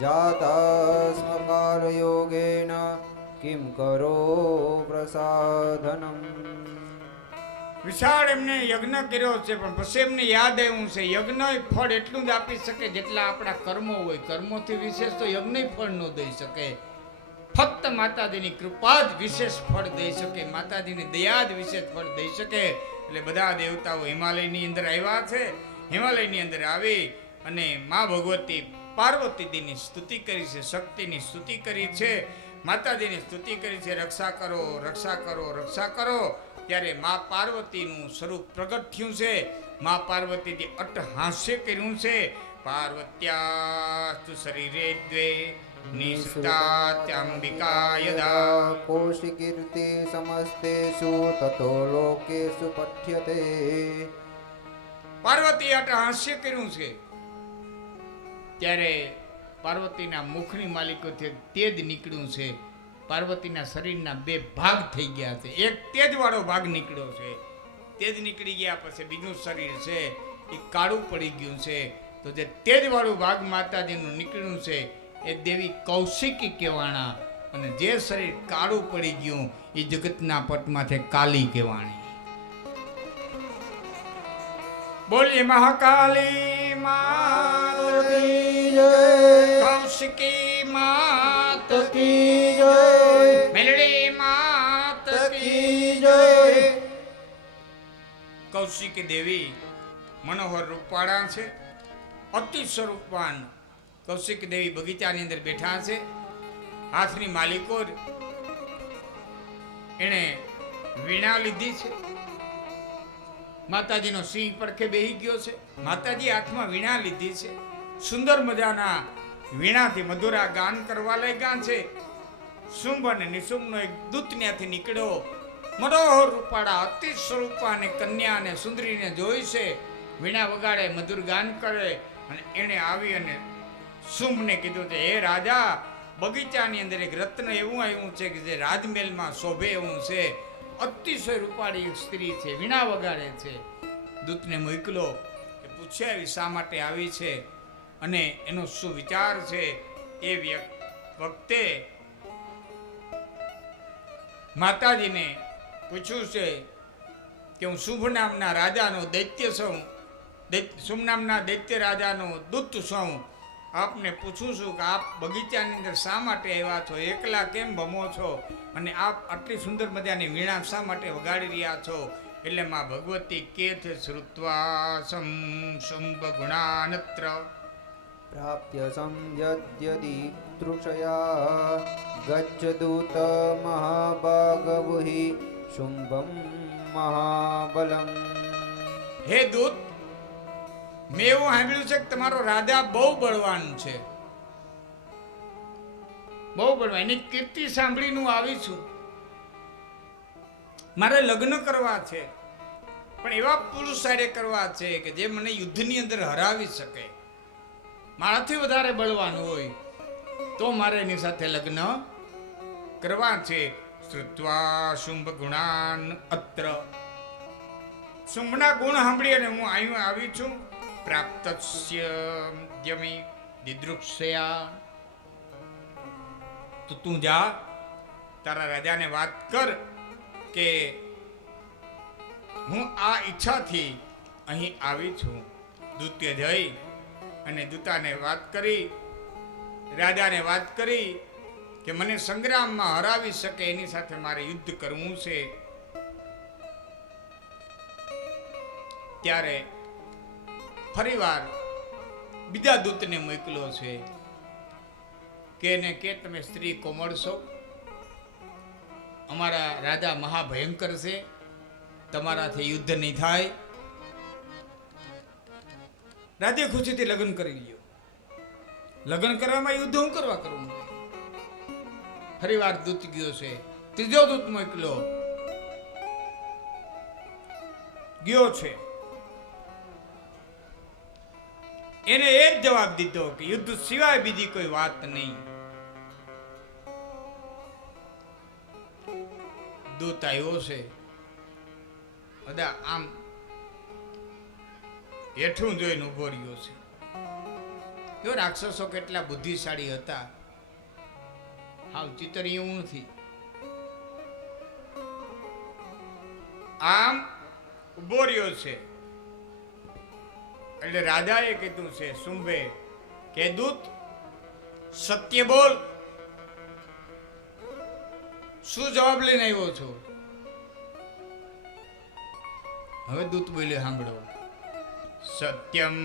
જાતા સ્મકાર યોગેન કિમ કરો પ્રસાધનમ. વિશાળ એમને યજ્ઞ કર્યો છે, પણ પછી એમને યાદ આવ્યું છે યજ્ઞ ફળ એટલું જ આપી શકે જેટલા આપણા કર્મો હોય. કર્મોથી વિશેષ તો યજ્ઞ ફળ ન દઈ શકે. ફક્ત માતાજીની કૃપા જ વિશેષ ફળ દઈ શકે, માતાજીની દયા જ વિશેષ ફળ દઈ શકે. એટલે બધા દેવતાઓ હિમાલયની અંદર આવ્યા છે. હિમાલયની અંદર આવી અને મા ભગવતી પાર્વતીજીની સ્તુતિ કરી છે, શક્તિની સ્તુતિ કરી છે, માતાજીની સ્તુતિ કરી છે. રક્ષા કરો, રક્ષા કરો, રક્ષા કરો. ત્યારે મા પાર્વતીનું સ્વરૂપ પ્રગટ થયું છે. મા પાર્વતીજી અટ્ટહાસ્ય કર્યું છે. પાર્વત્યાસ્તુ શરીરે દ્વે નિસૃતાત્યંબિકા યદા કૌશિકીર્તિ સમસ્તેષુ તતો લોકેષુ પઠ્યતે. પાર્વતી અટ્ટહાસ્ય કર્યું છે. ત્યારે પાર્વતીના મુખની માલિકોથી તેજ નીકળ્યું છે. પાર્વતીના શરીરના બે ભાગ થઈ ગયા છે. એક તેજવાળો ભાગ નીકળ્યો છે. તેજ નીકળી ગયા પછી બીજું શરીર છે એ કાળું પડી ગયું છે. તો જે તેજવાળું ભાગ માતાજીનું નીકળ્યું છે એ દેવી કૌશિકી કહેવાણા, અને જે શરીર કાળું પડી ગયું એ જગતના પટમાંથી કાલી કહેવાણી. બોલીએ મહાકાલી માત કી જય, કૌશિકી માત કી જય, મેલડી માત કી જય. કૌશિકી દેવી મનોહર રૂપવાળા છે, અતિ સ્વરૂપવાન. કૌશિક દેવી બગીચાની અંદર બેઠા છે. હાથની માલિકો એણે વીણા લીધી છે. માતાજીનો સિંહ પડખે બેહી ગયો છે. માતાજી હાથમાં વીણા લીધી છે. સુંદર મજાના વીણાથી મધુરા ગાન કરવા લાગ્યા છે. શુંભ અને નિશુંભનો એક દૂત ત્યાંથી નીકળ્યો. મનોહર રૂપાળા અતિ સ્વરૂપા અને કન્યા અને સુંદરીને જોઈ છે. વીણા વગાડે, મધુર ગાન કરે. અને એણે આવી અને શુંભને કીધું છે, હે રાજા, બગીચાની અંદર એક રત્ન એવું આવ્યું છે કે જે રાજમહેલમાં શોભે એવું છે. અતિશય રૂપાળી એક સ્ત્રી છે, વીણા વગાડે છે. દૂતને મોકલો કે પૂછ્યા આવી શા માટે આવી છે અને એનો શું વિચાર છે. એ વખતે માતાજીને પૂછ્યું છે કે હું શુંભ નામના રાજાનો દૈત્ય છું, શુંભ નામના દૈત્ય રાજાનો દૂત છું. આપને પૂછું છું કે આપ બગીચાની અંદર શા માટે આવ્યા છો, એકલા કેમ ભમો છો, અને આપ આટલી સુંદર મજાની વીણા શા માટે વગાડી રહ્યા છો. એટલે માં ભગવતી કે છે, શ્રુત્વા શુંભ ગુણાનત્ર પ્રાપ્ય સંધ્યદ્યદીતૃષયા ગચ્છદૂત મહાભાગવુહિ શુંભમ મહાબલમ. હે દૂત, મેં એવું સાંભળ્યું છે કે તમારો રાજા બહુ બળવાન છે, બહુ બળવાન. એની કીર્તિ સાંભળીને હું આવી છું. મારે લગ્ન કરવા છે, પણ એવા પુરુષ સાથે કરવા છે કે જે મને યુદ્ધની અંદર હરાવી શકે, મારાથી વધારે બળવાન હોય, તો મારે એની સાથે લગ્ન કરવા છે. શ્રુત્વા શુંભ ગુણાન અત્ર. શુંભના ગુણ સાંભળી અને હું અહીં આવી છું. પ્રાપ્તસ્ય યમી દિદૃક્ષયા. તો તું જા, તારા રાજાને વાત કર કે હું આ ઈચ્છાથી અહીં આવી છું. દૂતે જઈ અને દૂતાને વાત કરી, રાજાને વાત કરી કે મને સંગ્રામમાં હરાવી શકે એની સાથે મારે યુદ્ધ કરવું છે. ત્યારે ફરીવાર બીજા દૂતને મોકલ્યો છે કે એને કે તમે સ્ત્રી કોમળ છો, અમારા રાજા મહાભયંકર છે, તમારાથી યુદ્ધ નહીં થાય. રાધે ખુશીથી લગ્ન કરી લ્યો. લગ્ન કરવામાં યુદ્ધ હું કરવા કરું? ફરીવાર દૂત ગયો છે, ત્રીજો દૂત મોકલ્યો ગયો છે. એને એ જ જવાબ દીધો કે યુદ્ધ સિવાય બીજી કોઈ વાત નહીં. દૂત આવ્યો છે, બધા આમ હેઠું જોઈને ઉભો રહ્યો છે. જો રાક્ષસો કેટલા બુદ્ધિશાળી હતા, હાવ ચિતરી એવું નથી. આમ ઉભો રહ્યો છે. એટલે રાજાએ કીધું છે શુંભે કે દૂત સત્ય બોલ, શું જવાબ લઈને આવ્યો છો? હવે દૂત બોલે સાંભળો. સત્યમ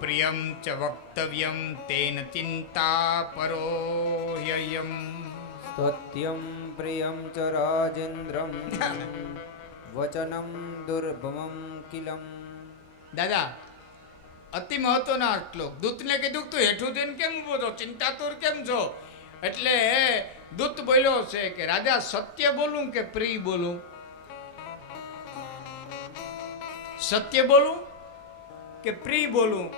પ્રિયમ ચ વક્તવ્યમ તેન ચિંતા પરોહ્યયમ. સત્યમ પ્રિયમ ચ રાજેન્દ્રમ વચનમ દુર્ભમમ કિલમ. દાદા, અતિ મહત્વના શ્લોક. દૂતને કીધું તું હેઠું જઈને કેમ ઉભો છો, ચિંતાતુર કેમ છો? એટલે દૂત બોલ્યો છે કે રાજા સત્ય બોલું કે પ્રિય બોલું? સત્ય બોલું કે પ્રિય બોલું?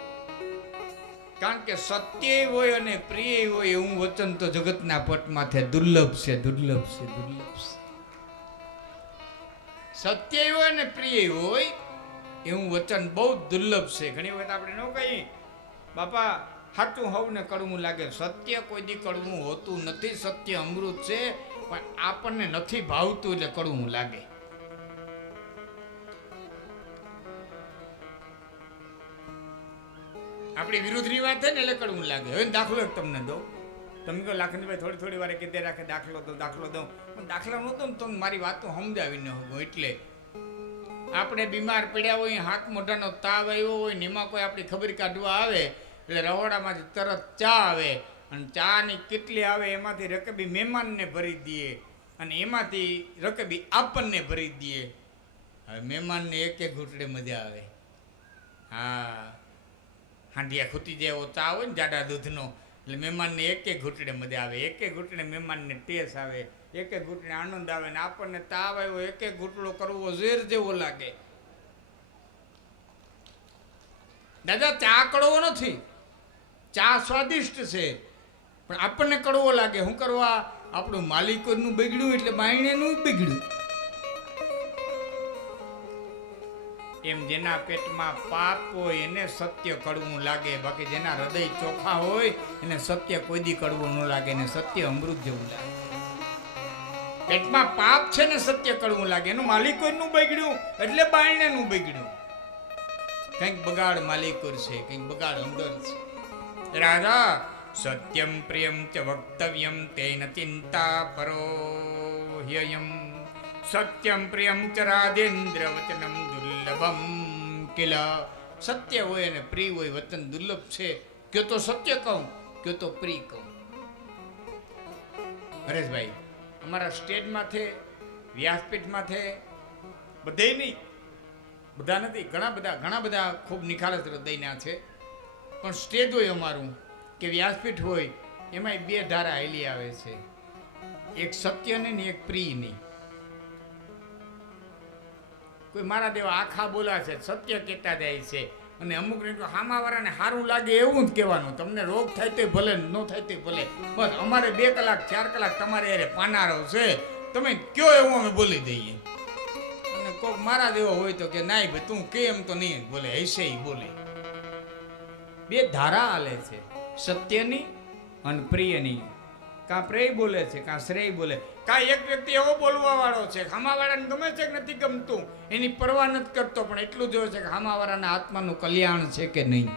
કારણ કે સત્ય હોય અને પ્રિય હોય એવું વચન તો જગતના પટમાંથી દુર્લભ છે, દુર્લભ છે, દુર્લભ છે. સત્ય હોય અને પ્રિય હોય એવું વચન બહુ દુર્લભ છે. ઘણી વખત આપણે ન કહીએ બાપા સાચું હવને કડવું લાગે. સત્ય કોઈ દી કડવું હોતું નથી. સત્ય અમૃત છે, પણ આપણને નથી ભાવતું એટલે કડવું લાગે. આપણી વિરુદ્ધની વાત થાય ને એટલે કડવું લાગે. હવે દાખલો એક તમને દઉં. તમે કહો લાખનભાઈ થોડી થોડી વારે કીધે રાખે દાખલો દઉં, દાખલો દઉં. પણ દાખલા નહોતો ને તમે મારી વાત તો સમજાવી ન હોય. એટલે આપણે બીમાર પડ્યા હોય, હાથ મોઢાનો તાવ આવ્યો હોય ને એમાં કોઈ આપણી ખબર કાઢવા આવે એટલે રહોડામાંથી તરત ચા આવે, અને ચાની કેટલી આવે એમાંથી રકબી મહેમાનને ભરી દઈએ અને એમાંથી રકબી આપણને ભરી દઈએ. હવે મહેમાનને એક એક ઘૂંટડે મજા આવે. હા, હાંડિયા ખૂટી જાય એવો ચા હોય ને જાડા દૂધનો, એટલે મહેમાનને એક એક ઘૂંટડે મજા આવે. એક એક ઘૂંટડે મહેમાનને ટેસ આવે, એક એક ઘૂંટડે આનંદ આવે. ને આપણને તાવ આવ્યો, એક એક ઘૂંટડો કરવો ઝેર જેવો લાગે. દાદા, ચા કડવો નથી, ચા સ્વાદિષ્ટ છે, પણ આપણને કડવો લાગે. શું કરવા? આપણું માલિકોનું બગડ્યું એટલે બાયણેનું બગડ્યું. એમ જેના પેટમાં પાપ હોય એને સત્ય કડવું લાગે, બાકી જેના હૃદય ચોખ્ખા હોય એને સત્ય કોઈ દી કડવું ન લાગે, ને સત્ય અમૃત જેવું લાગે. પેટમાં પાપ છે ને સત્ય કડવું લાગે. એનું માલિકોનું બગડ્યું એટલે બાયણેનું બગડ્યું. કંઈક બગાડ માલિકોર છે, કંઈક બગાડ અંદર છે. રાજા સત્યમ પ્રિયમ ચ વક્તવ્યમ તેન ચિંતા પરોહ્યયમ. સત્યમ પ્રિયમ ચ રાજેન્દ્ર વચનમ દુર્લભમ કિલ. સત્ય હોય અને પ્રિય હોય વચન દુર્લભ છે. કયો તો સત્ય કહું, કયો તો પ્રિય કહું. હરેશભાઈ, અમારા સ્ટેજમાંથી, વ્યાસપીઠમાંથી બધે નહીં, બધા નથી, ઘણા બધા ખૂબ નિખાલસ હૃદયના છે. પણ સ્ટેજ હોય અમારું કે વ્યાસપીઠ હોય એમાં બે ધારા હાલી આવે છે, એક સત્યની ને એક પ્રિયની. કોઈ મારા દેવા આખા બોલા છે, સત્ય કહેતા જાય છે, અને અમુક ને હામાવાળાને સારું લાગે એવું જ કહેવાનું. તમને રોગ થાય તો ભલે, ન થાય તો ભલે, બસ અમારે 2 કલાક 4 કલાક તમારે યારે પાનારો છે, તમે કયો એવું અમે બોલી દઈએ. અને કોઈક મારા દેવો હોય તો કે નાઈ ભાઈ તું કે એમ તો નહીં બોલે, હશે બોલે. બે ધારા હાલે છે, સત્યની અને પ્રિયની. કાં પ્રેય બોલે છે, કાં શ્રેય બોલે. કાં એક વ્યક્તિ એવો બોલવા વાળો છે, ખામાવાળાને ગમે છે કે નથી ગમતું એની પરવા નથી કરતો, પણ એટલું જોવે છે કે ખામાવાળાના આત્માનું કલ્યાણ છે કે નહીં,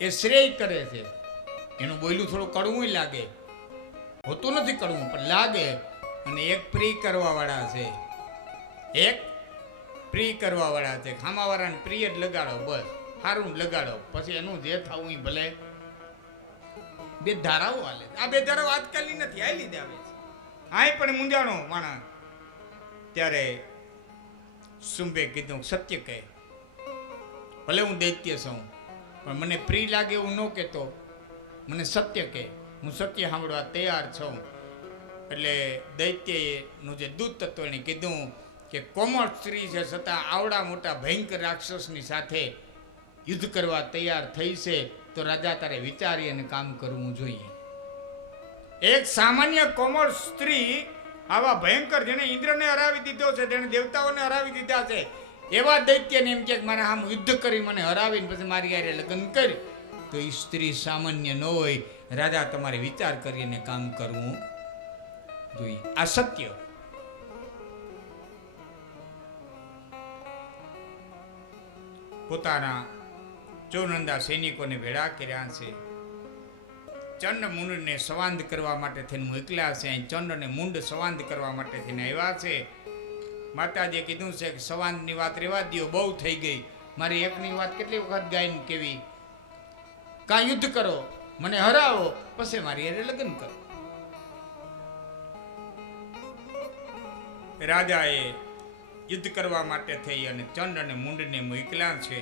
એ શ્રેય કરે છે. એનું બોયલું થોડું કડવું લાગે, હોતું નથી કડવું પણ લાગે. અને એક પ્રિય કરવા વાળા છે, એક પ્રિય કરવા વાળા છે. ખામાવાળાને પ્રિય જ લગાડો, બસ સારું લગાડો, પછી એનું જે થવું એ ભલે. બે ધારાઓ હાલે. આ બે ધારાઓ આજકાલની નથી, આ લીધે આવે છે. આય પણ મૂંઝાણો માણા. ત્યારે શુંભે કીધું સત્ય કહે, ભલે હું દૈત્ય છું પણ મને પ્રિય લાગે એવું ન કહેતો, મને સત્ય કહે, હું સત્ય સાંભળવા તૈયાર છું. એટલે દૈત્યનું જે દૂત તત્વ એને કીધું કે કોમળ સ્ત્રી છે છતાં આવડા મોટા ભયંકર રાક્ષસની સાથે યુદ્ધ કરવા તૈયાર થઈ છે, તો રાજા તારે વિચારી અને કામ કરવું જોઈએ. એક સામાન્ય કોમળ સ્ત્રી આવા ભયંકર, જેને ઇન્દ્રને હરાવી દીધો છે, જેને દેવતાઓને હરાવી દીધા છે, એવા દૈત્યને એમ કે મારે આમ યુદ્ધ કરી મને હરાવીને પછી મારી હારે લગ્ન કરી, તો એ સ્ત્રી સામાન્ય ન હોય. રાજા તમારે વિચાર કરીને કામ કરવું જોઈએ. આ સત્ય. પોતાના ચોનંદા સૈનિકોને ભેળા કર્યા છે. ચંડ મુંડને સંવાદ કરવા માટે થઈને મોકલ્યા છે. ચંડ અને મુંડ સંવાદ કરવા માટે થઈને આવ્યા છે. માતાજીએ કીધું છે કે સંવાદની વાત રેવા દો, બહુ થઈ ગઈ. મારી એકની વાત કેટલી વખત ગાઈને કેવી, કાં યુદ્ધ કરો, મને હરાવો, પછી મારી હારે લગ્ન કરો. રાજાએ યુદ્ધ કરવા માટે થઈ અને ચંડ અને મુંડને મોકલ્યા છે.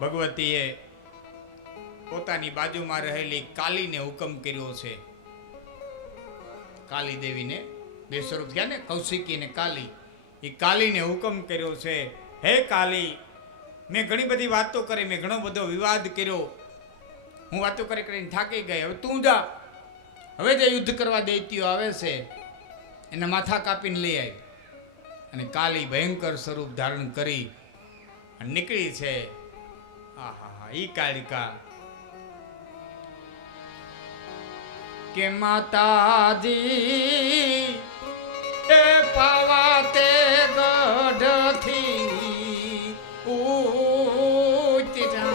ભગવતીએ પોતાની બાજુમાં રહેલી કાલીને હુકમ કર્યો છે. કાલી દેવીને બે સ્વરૂપ થયા ને, કૌશિકી અને કાલી. એ કાલીને હુકમ કર્યો છે, હે કાલી, મેં ઘણી બધી વાતો કરી, મેં ઘણો બધો વિવાદ કર્યો, હું વાતો કરીને થાકી ગઈ, હવે તું જા. હવે જે યુદ્ધ કરવા દૈત્યો આવે છે એના માથા કાપીને લઈ આવી. અને કાલી ભયંકર સ્વરૂપ ધારણ કરી અને નીકળી છે. આહા, ઈ કાલિકા કે માતાજી એ પાવાતે ગઢથી ઉતરા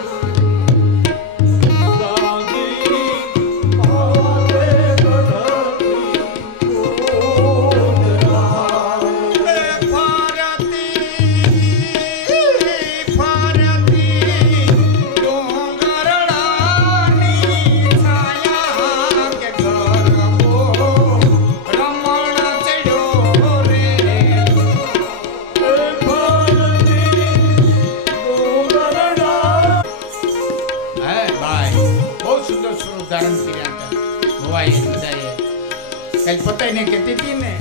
પતાઈ ને કહેતી હતી ને,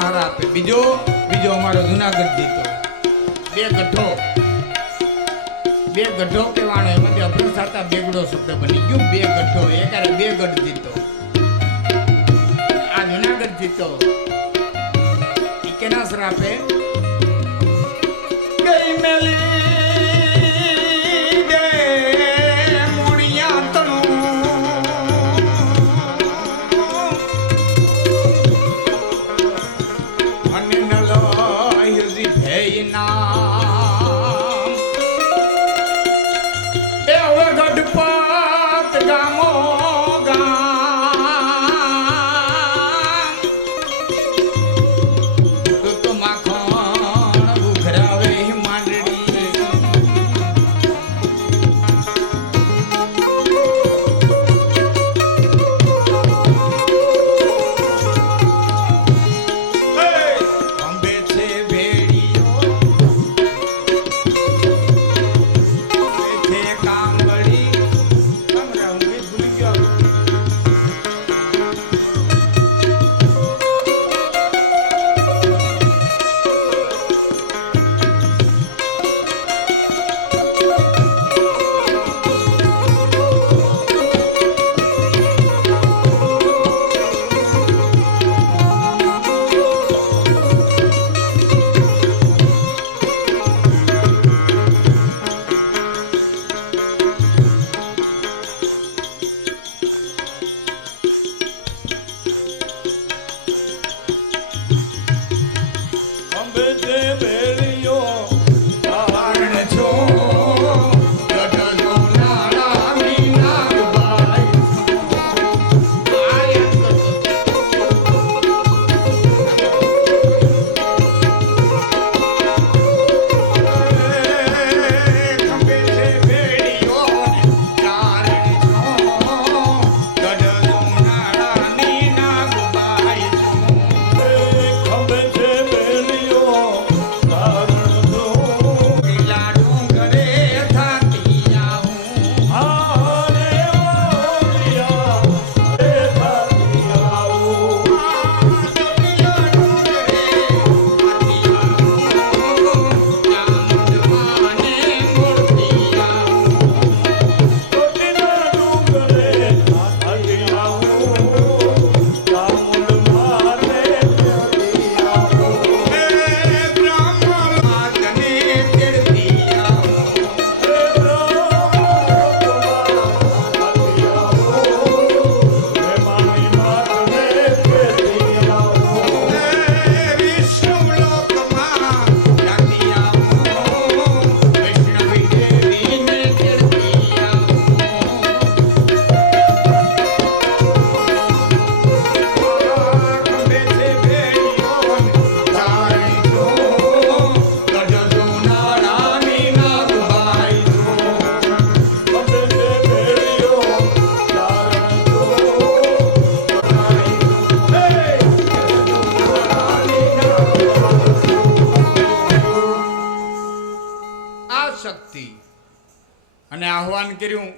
હારા આપે. બીજો અમારો જુનાગઢ જીતો. બે ગઢો કહેવાનો, એમાંથી અભ્રસાતા બેગડો શબ્દ બની ગયો. બે ગઢો એકારે બે ગઢ જીતો. આ જુનાગઢ જીતો ઈ કેના શ્રાપે ગઈ મેલી દે મોણિયા તણું અને નલો હિરજી ભેય નામ એ હવે ગઢપત ગામો અને આહવાન કર્યું,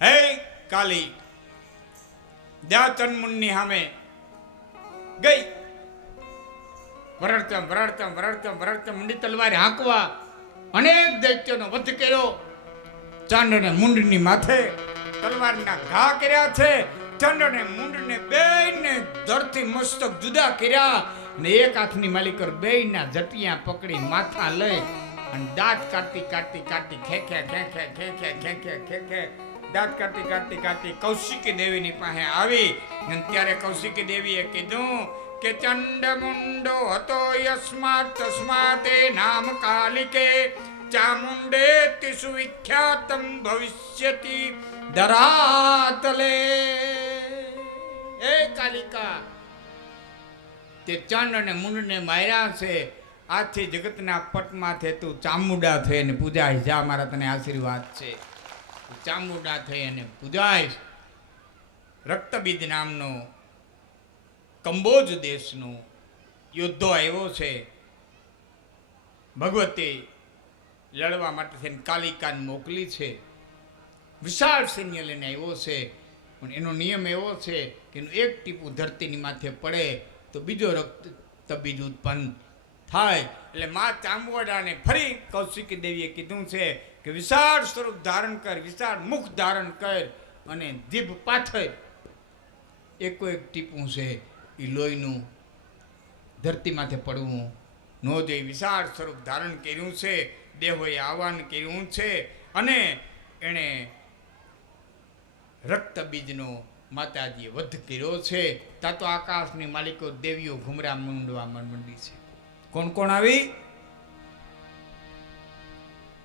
હે કાલી દ્યાચન મુનિની સામે ગઈ. વરડતા મુંડી તલવારે હાંકવા અનેક દૈત્યોનો વધ કર્યો. ચાંદને મુંડની માથે તલવારના ઘા કર્યા છે. ચાંદને મુંડને બેયને ધરતી મસ્તક જુદા કર્યા અને એક હાથની માલિકર બેયના જટિયા પકડી માથા લઈ અને દાંત કાઢતી ખેખે દાંત કાઢતી કૌશિકી દેવીની પાસે આવી. અને ત્યારે કૌશિકી દેવીએ કીધું કે ચંડ મુંડો હતો યસ્માત તસ્માતે નામ કાલિકે ચામુંડે તિસુ વિખ્યાતમ ભવિષ્યતિ ધરાતલે. એ કાલિકા, તે ચંડ અને મુંડને માર્યા છે. આજથી જગતના પટમાંથી તું ચામુંડા થઈ અને પૂજાઈશ. જા, મારા તને આશીર્વાદ છે. ચામુંડા થઈ અને પૂજાઈશ. રક્તબીજ નામનો કંબોજ દેશનો યોદ્ધો આવ્યો છે. ભગવતી લડવા માટે થઈને કાલિકાને મોકલી છે. વિશાળ સૈન્ય લઈને આવ્યો છે. પણ એનો નિયમ એવો છે કે એનું એક ટીપું ધરતીની માથે પડે તો બીજો રક્ત બીજ ઉત્પન્ન થાય. એટલે મા ચામુંડાને ફરી કૌશિકી દેવીએ કીધું છે કે વિશાળ સ્વરૂપ ધારણ કર, વિશાળ મુખ ધારણ કર અને જીભ પાથર. એકો એક ટીપું છે એ લોહીનું ધરતી માથે પડવું ન દે. વિશાળ સ્વરૂપ ધારણ કર્યું છે, દેહોએ આહ્વાન કર્યું છે અને એણે રક્ત બીજનો માતાજીએ વધ કર્યો છે. તા તો આકાશની માલિકો દેવીઓ ઘુમરા મંડવા મંડી છે. કોણ કોણ આવી?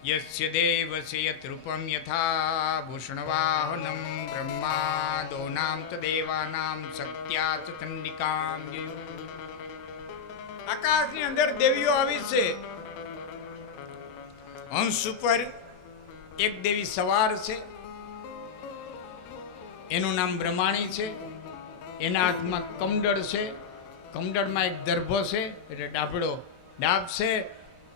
યસ્ય દેવસ્ય યત રૂપમ યથા ભૂષણવાહનમ બ્રહ્માદો નામ ચ દેવાનામ શક્ત્યા ચ ચંડિકામ. આકાશની અંદર દેવીઓ આવી છે. હંસ ઉપર એક દેવી સવાર છે, એનું નામ બ્રહ્માણી છે. એના હાથમાં કમંડળ છે, કમંડળમાં એક દર્ભો છે એટલે ડાભડો ડાબ છે.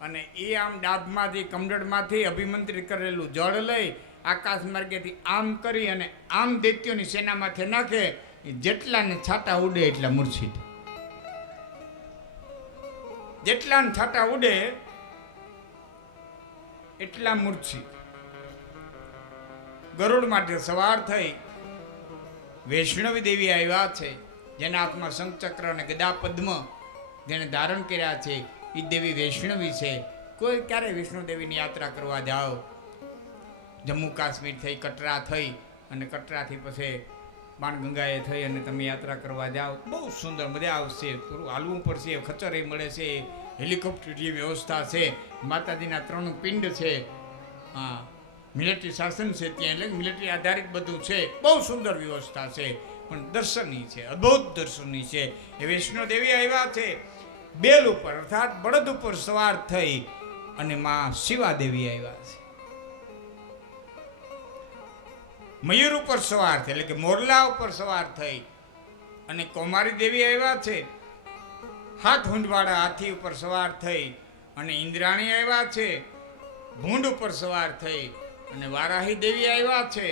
અને એ આમ ડાબમાંથી કમંડળમાંથી અભિમંત્રિત કરેલું જળ લઈ આકાશ માર્ગેથી આમ કરી અને આમ દૈત્યોની સેનામાંથી નાખે. એ જેટલાને છાટા ઉડે એટલા મૂર્છિત, જેટલાને છાટા ઉડે એટલા મૂર્છિત. ગરુડ માટે સવાર થઈ વૈષ્ણવી દેવી આવ્યા છે, જેના હાથમાં શંખચક્ર અને ગદા પદ્મ જેને ધારણ કર્યા છે એ દેવી વૈષ્ણવી છે. કોઈ ક્યારે વિષ્ણુ દેવીની યાત્રા કરવા જાઓ, જમ્મુ કાશ્મીર થઈ કટરા થઈ અને કટરાથી પછી બાણગંગાએ થઈ અને તમે યાત્રા કરવા જાઓ, બહુ સુંદર મજા આવશે. થોડું હાલવું પડશે, ખચર મળે છે, હેલિકોપ્ટરની વ્યવસ્થા છે, માતાજીના 3 પિંડ છે, હા મિલિટરી શાસન છે ત્યાં, એટલે મિલિટરી આધારિત બધું છે. બહુ સુંદર વ્યવસ્થા છે, પણ દર્શનીય છે, અદ્ભુત દર્શનીય છે. એ વૈષ્ણો દેવી આવ્યા છે બેલ ઉપર અર્થાત બળદ ઉપર સવાર થઈ અને માં શિવા દેવી આવ્યા છે મયુર ઉપર સવાર થઈ, એટલે કે મોરલા ઉપર સવાર થઈ. અને કૌમારી દેવી આવ્યા છે હાથ હુંડવાળા હાથી ઉપર સવાર થઈ. અને ઇન્દ્રાણી આવ્યા છે ભૂંડ ઉપર સવાર થઈ. અને વારાહી દેવી આવ્યા છે.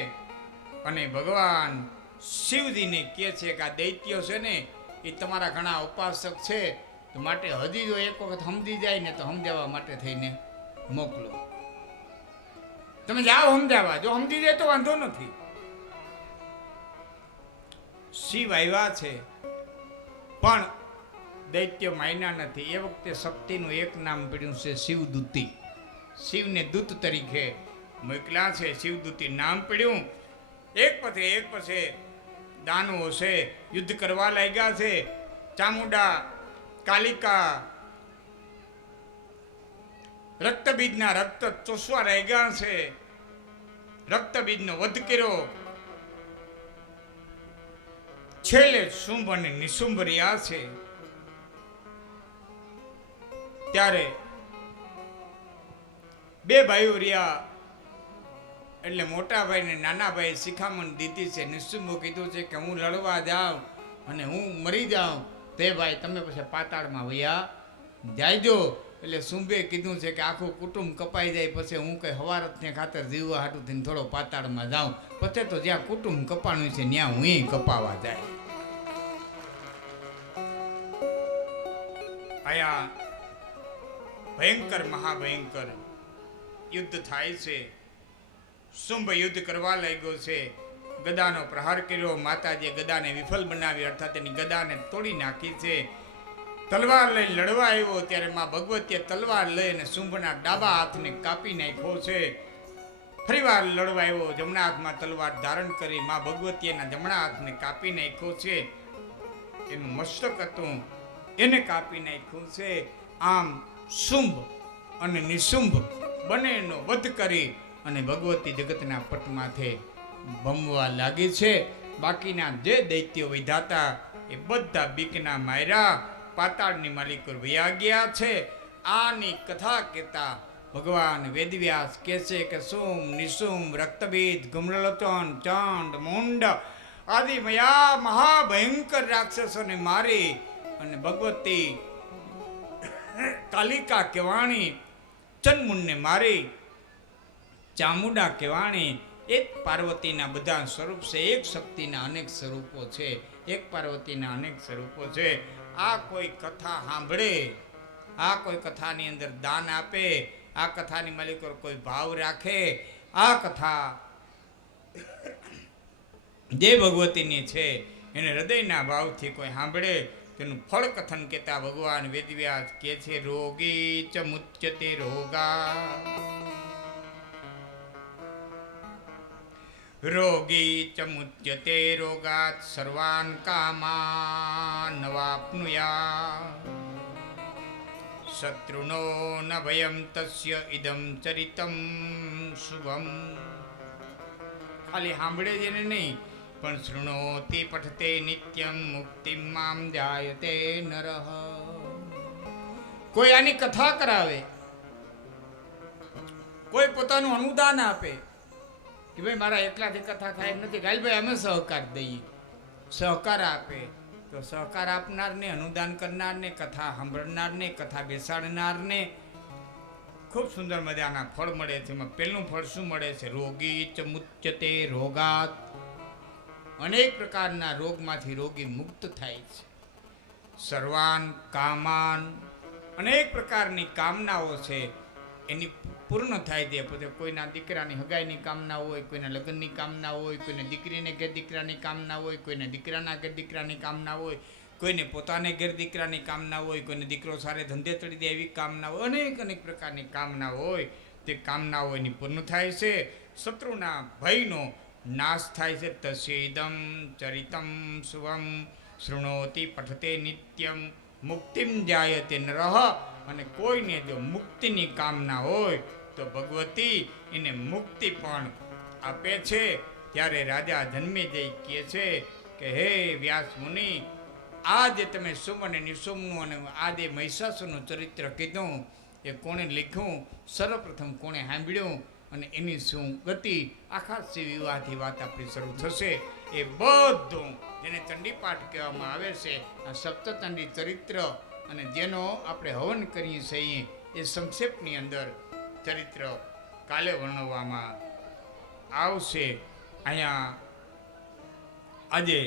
અને ભગવાન શિવજીને કહે છે કે આ દૈત્યો છે ને એ તમારા ઘણા ઉપાસક છે, તો માટે હજી જો એક વખત સમજી જાય ને તો સમજાવવા માટે થઈને મોકલો. તમે જાઓ સમજાવવા, જો સમજી જાય તો વાંધો નથી. શિવ આવ્યા છે પણ દૈત્ય માયના નથી. એ વખતે શક્તિનું એક નામ પડ્યું છે શિવદૂતી. શિવને દૂત તરીકે મોકલ્યા છે, શિવદૂતી નામ પડ્યું. એક પછી દાનવો છે યુદ્ધ કરવા લાગ્યા છે. ચામુંડા કાલિકા રક્તબીજના રક્ત ચોસવા લાગ્યા છે. રક્તબીજનો વધ કર્યો. છેલ્લે શુંભ અને નિશુંભ રહ્યા છે. ત્યારે 2 ભાઈઓ રહ્યા, એટલે મોટા ભાઈ ને નાના ભાઈ શિખામણ દીધી છે. નિશુંભ કીધું છે કે હું લડવા જાઉં અને હું મરી જાઉં તે ભાઈ તમે પછી પાતાળમાં વયા જાયજો. એટલે શુંભે કીધું છે કે આખું કુટુંબ કપાઈ જાય પછી હું કઈ હવારતને ખાતર જીવવા હાટું થઈને થોડો પાતાળમાં જાઉં, પછી તો જ્યાં કુટુંબ કપાણું છે ત્યાં હું કપાવા જાય. આયા ભયંકર મહાભયંકર યુદ્ધ થાય છે. શુંભ યુદ્ધ કરવા લાગ્યો છે. ગદાનો પ્રહાર કર્યો. માતાજીએ ગદાને વિફલ બનાવી, અર્થાત એની ગદાને તોડી નાખી છે. તલવાર લઈ લડવા આવ્યો ત્યારે માં ભગવતીએ તલવાર લઈને શુંભના ડાબા હાથને કાપી નાખ્યો છે. ફરીવાર લડવા આવ્યો, જમણા હાથમાં તલવાર ધારણ કરી માં ભગવતી એના જમણા હાથને કાપી નાખ્યો છે. એનું મસ્તક હતું એને કાપી નાખ્યું છે. આમ શુંભ અને નિશુંભ બંનેનો વધ કરી અને ભગવતી જગતના પટમાંથી ભમવા લાગી છે. બાકીના જે દૈત્યો વિધાતા એ બધા બીકના માર્યા પાતાળની માલિકો વયા ગયા છે. આની કથા કહેતા ભગવાન વેદવ્યાસ કહે છે કે શુંભ નિશુંભ રક્તબીજ ગુમરલોચન ચાંડ મુંડ આદિ મયા મહાભયંકર રાક્ષસોને મારી અને ભગવતી કાલિકા કેવાણી ચન્મુંડને મારી. ચામુંડા કેવાણી એક પાર્વતીના બધા સ્વરૂપ છે. એક શક્તિના અનેક સ્વરૂપો છે. એક પાર્વતીના અનેક સ્વરૂપો છે. આ કોઈ કથા સાંભળે, આ કોઈ કથાની અંદર દાન આપે, આ કથાની માલિકો કોઈ ભાવ રાખે, આ કથા જે ભગવતીની છે એને હૃદયના ભાવથી કોઈ સાંભળે તેનું ફળ કથન કહેતા ભગવાન વેદવ્યાસ કહે છે રોગી ચ મુચ્યતે રોગા, રોગી ચ મુચ્યતે રોગાત સર્વાન કામાન નવાપ્નુયાત, શત્રુનો ન ભયમ તસ્ય ઇદમ ચરિતમ શુભમ. ખાલી સાંભળે જ એને નહીં, પણ શૃણોતિ પઠતે નિત્યમ મુક્તિમ મામ જાયતે નરઃ. કોઈ આની કથા કરાવે, કોઈ પોતાનું અનુદાન આપે કે ભાઈ મારા એકલાથી કથા થાય નથી, ગાલભાઈ અમે સહકાર દઈએ, સહકાર આપે તો સહકાર આપનારને, અનુદાન કરનારને, કથા સાંભળનારને, કથા બેસાડનારને ખૂબ સુંદર મજાના ફળ મળે છે. એમાં પહેલું ફળ શું મળે છે? રોગી ચ મુચ્યતે રોગાત. અનેક પ્રકારના રોગમાંથી રોગી મુક્ત થાય છે. સર્વાન કામાન, અનેક પ્રકારની કામનાઓ છે એની પૂર્ણ થાય છે. પોતે કોઈના દીકરાની હગાઈની કામના હોય, કોઈના લગ્નની કામના હોય, કોઈને દીકરીને ઘેર દીકરાની કામના હોય, કોઈને દીકરાના ઘેર દીકરાની કામના હોય, કોઈને પોતાને ઘેર દીકરાની કામના હોય, કોઈને દીકરો સારે ધંધે ચડી દે એવી કામના હોય, અનેક અનેક પ્રકારની કામના હોય. તે કામનાઓ એની પૂર્ણ થાય છે. શત્રુના ભયનો નાશ થાય છે. તસ્યૈદમ ચરિતમ શુભમ શૃણોતિ પઠતે નિત્યમ મુક્તિમ જાયતે નરઃ. અને કોઈને જો મુક્તિની કામના હોય તો ભગવતી એને મુક્તિ પણ આપે છે. ત્યારે રાજા જન્મેજય કહે છે કે હે વ્યાસ મુનિ, આ જે તમે શુભ અને નિશુમનું અને આ જે મહિષાસુરનું ચરિત્ર કીધું એ કોણે લખ્યું, સર્વપ્રથમ કોણે સાંભળ્યું અને એની શું ગતિ, આખા શિવ વિવાહથી વાત આપણી શરૂ થશે. એ બધું જેને ચંડીપાઠ કહેવામાં આવે છે, આ સપ્તચંડી ચરિત્ર અને જેનો આપણે હવન કરીએ છીએ એ સંક્ષેપની અંદર ચરિત્ર કાલે વર્ણવવામાં આવશે. અહીંયા આજે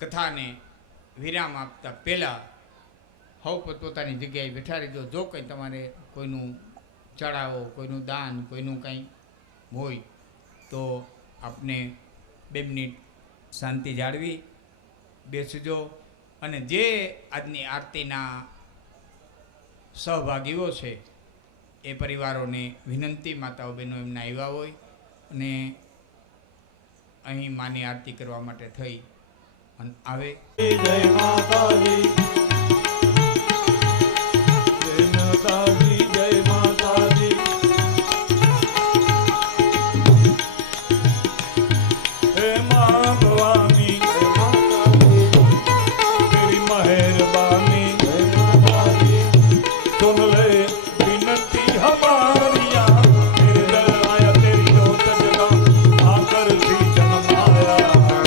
કથાને વિરામ આપતા પહેલાં હવ પોતપોતાની જગ્યાએ બેઠા રહેજો. જો કંઈ તમારે કોઈનું ચડાવો, કોઈનું દાન, કોઈનું કંઈ હોય તો આપને 2 મિનિટ શાંતિ જાળવી બેસજો. અને જે આજની આરતીના સહભાગીઓ છે એ પરિવારોને વિનંતી, માતાઓ બહેનો એમના આવ્યા હોય અને અહીં માની આરતી કરવા માટે થઈ અને આવે. જય માતાજી, જય માતાજી, જય માતાજી. હે મા ભવાની, તેરી મહેરબાની, સુન લે વિનતી હમારિયા. તેરે દર આયા તેરી જોત જગા, આકર થી જન્માયા.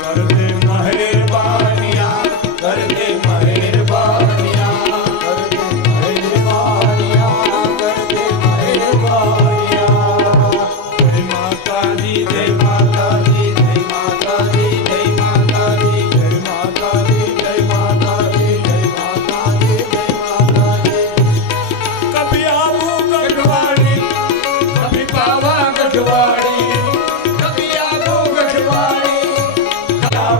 કર દે મહેરબાનિયા, કર દે મહેરબાનિયા, કર દે મહેરબાનિયા, કર દે મહેરબાનિયા. જય માતાજી, જય માતાજી, જય માતાજી, જય માતાજી, જય માતાજી, જય માતાજી, જય માતાજી, જય માતાજી. કભી આબુ ગઢવાડી, કભી પાવા ગઢવાડી, કભી આબુ ગઢવાડી,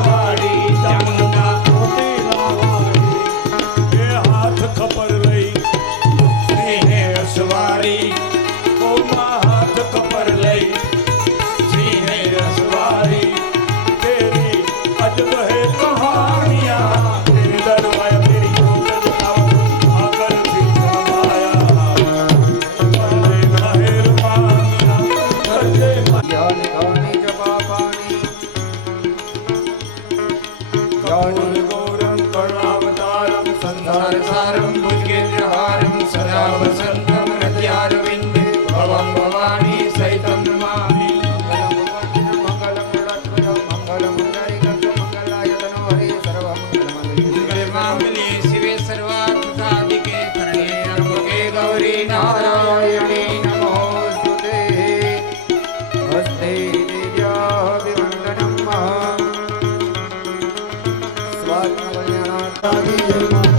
વાડી ચામુંડા મોટેરાવાડી. એ હાથ ખબર લઈ સિંહે અસવારી, ઓ માં હાથ ખબર લઈ સિંહે અસવારી. તેરી અજબ હે કહાનિયા, તેરી દરવાયા તેરી જોત જગાઓ, આકર થી જમાયા. કરદે મહેરબાનિયા, કરદે યાનિકાની ચ પાપાની ગૌર ગૌરમ કરુણાવતારમ સંસારસારમ ભુજગેન્દ્રહારમ સદા વસંતમ હૃદયારવિંદે ભવં ભવાની સહિતમ નમામિ. મંગલે માંગલ્યે શિવે સર્વાર્થ સાધિકે શરણ્યે ત્ર્યંબકે ગૌરી નારાયણી નમોસ્તુતે. હસ્તે દિવ્યાભિવંદનમ માતાજી જય માતાજી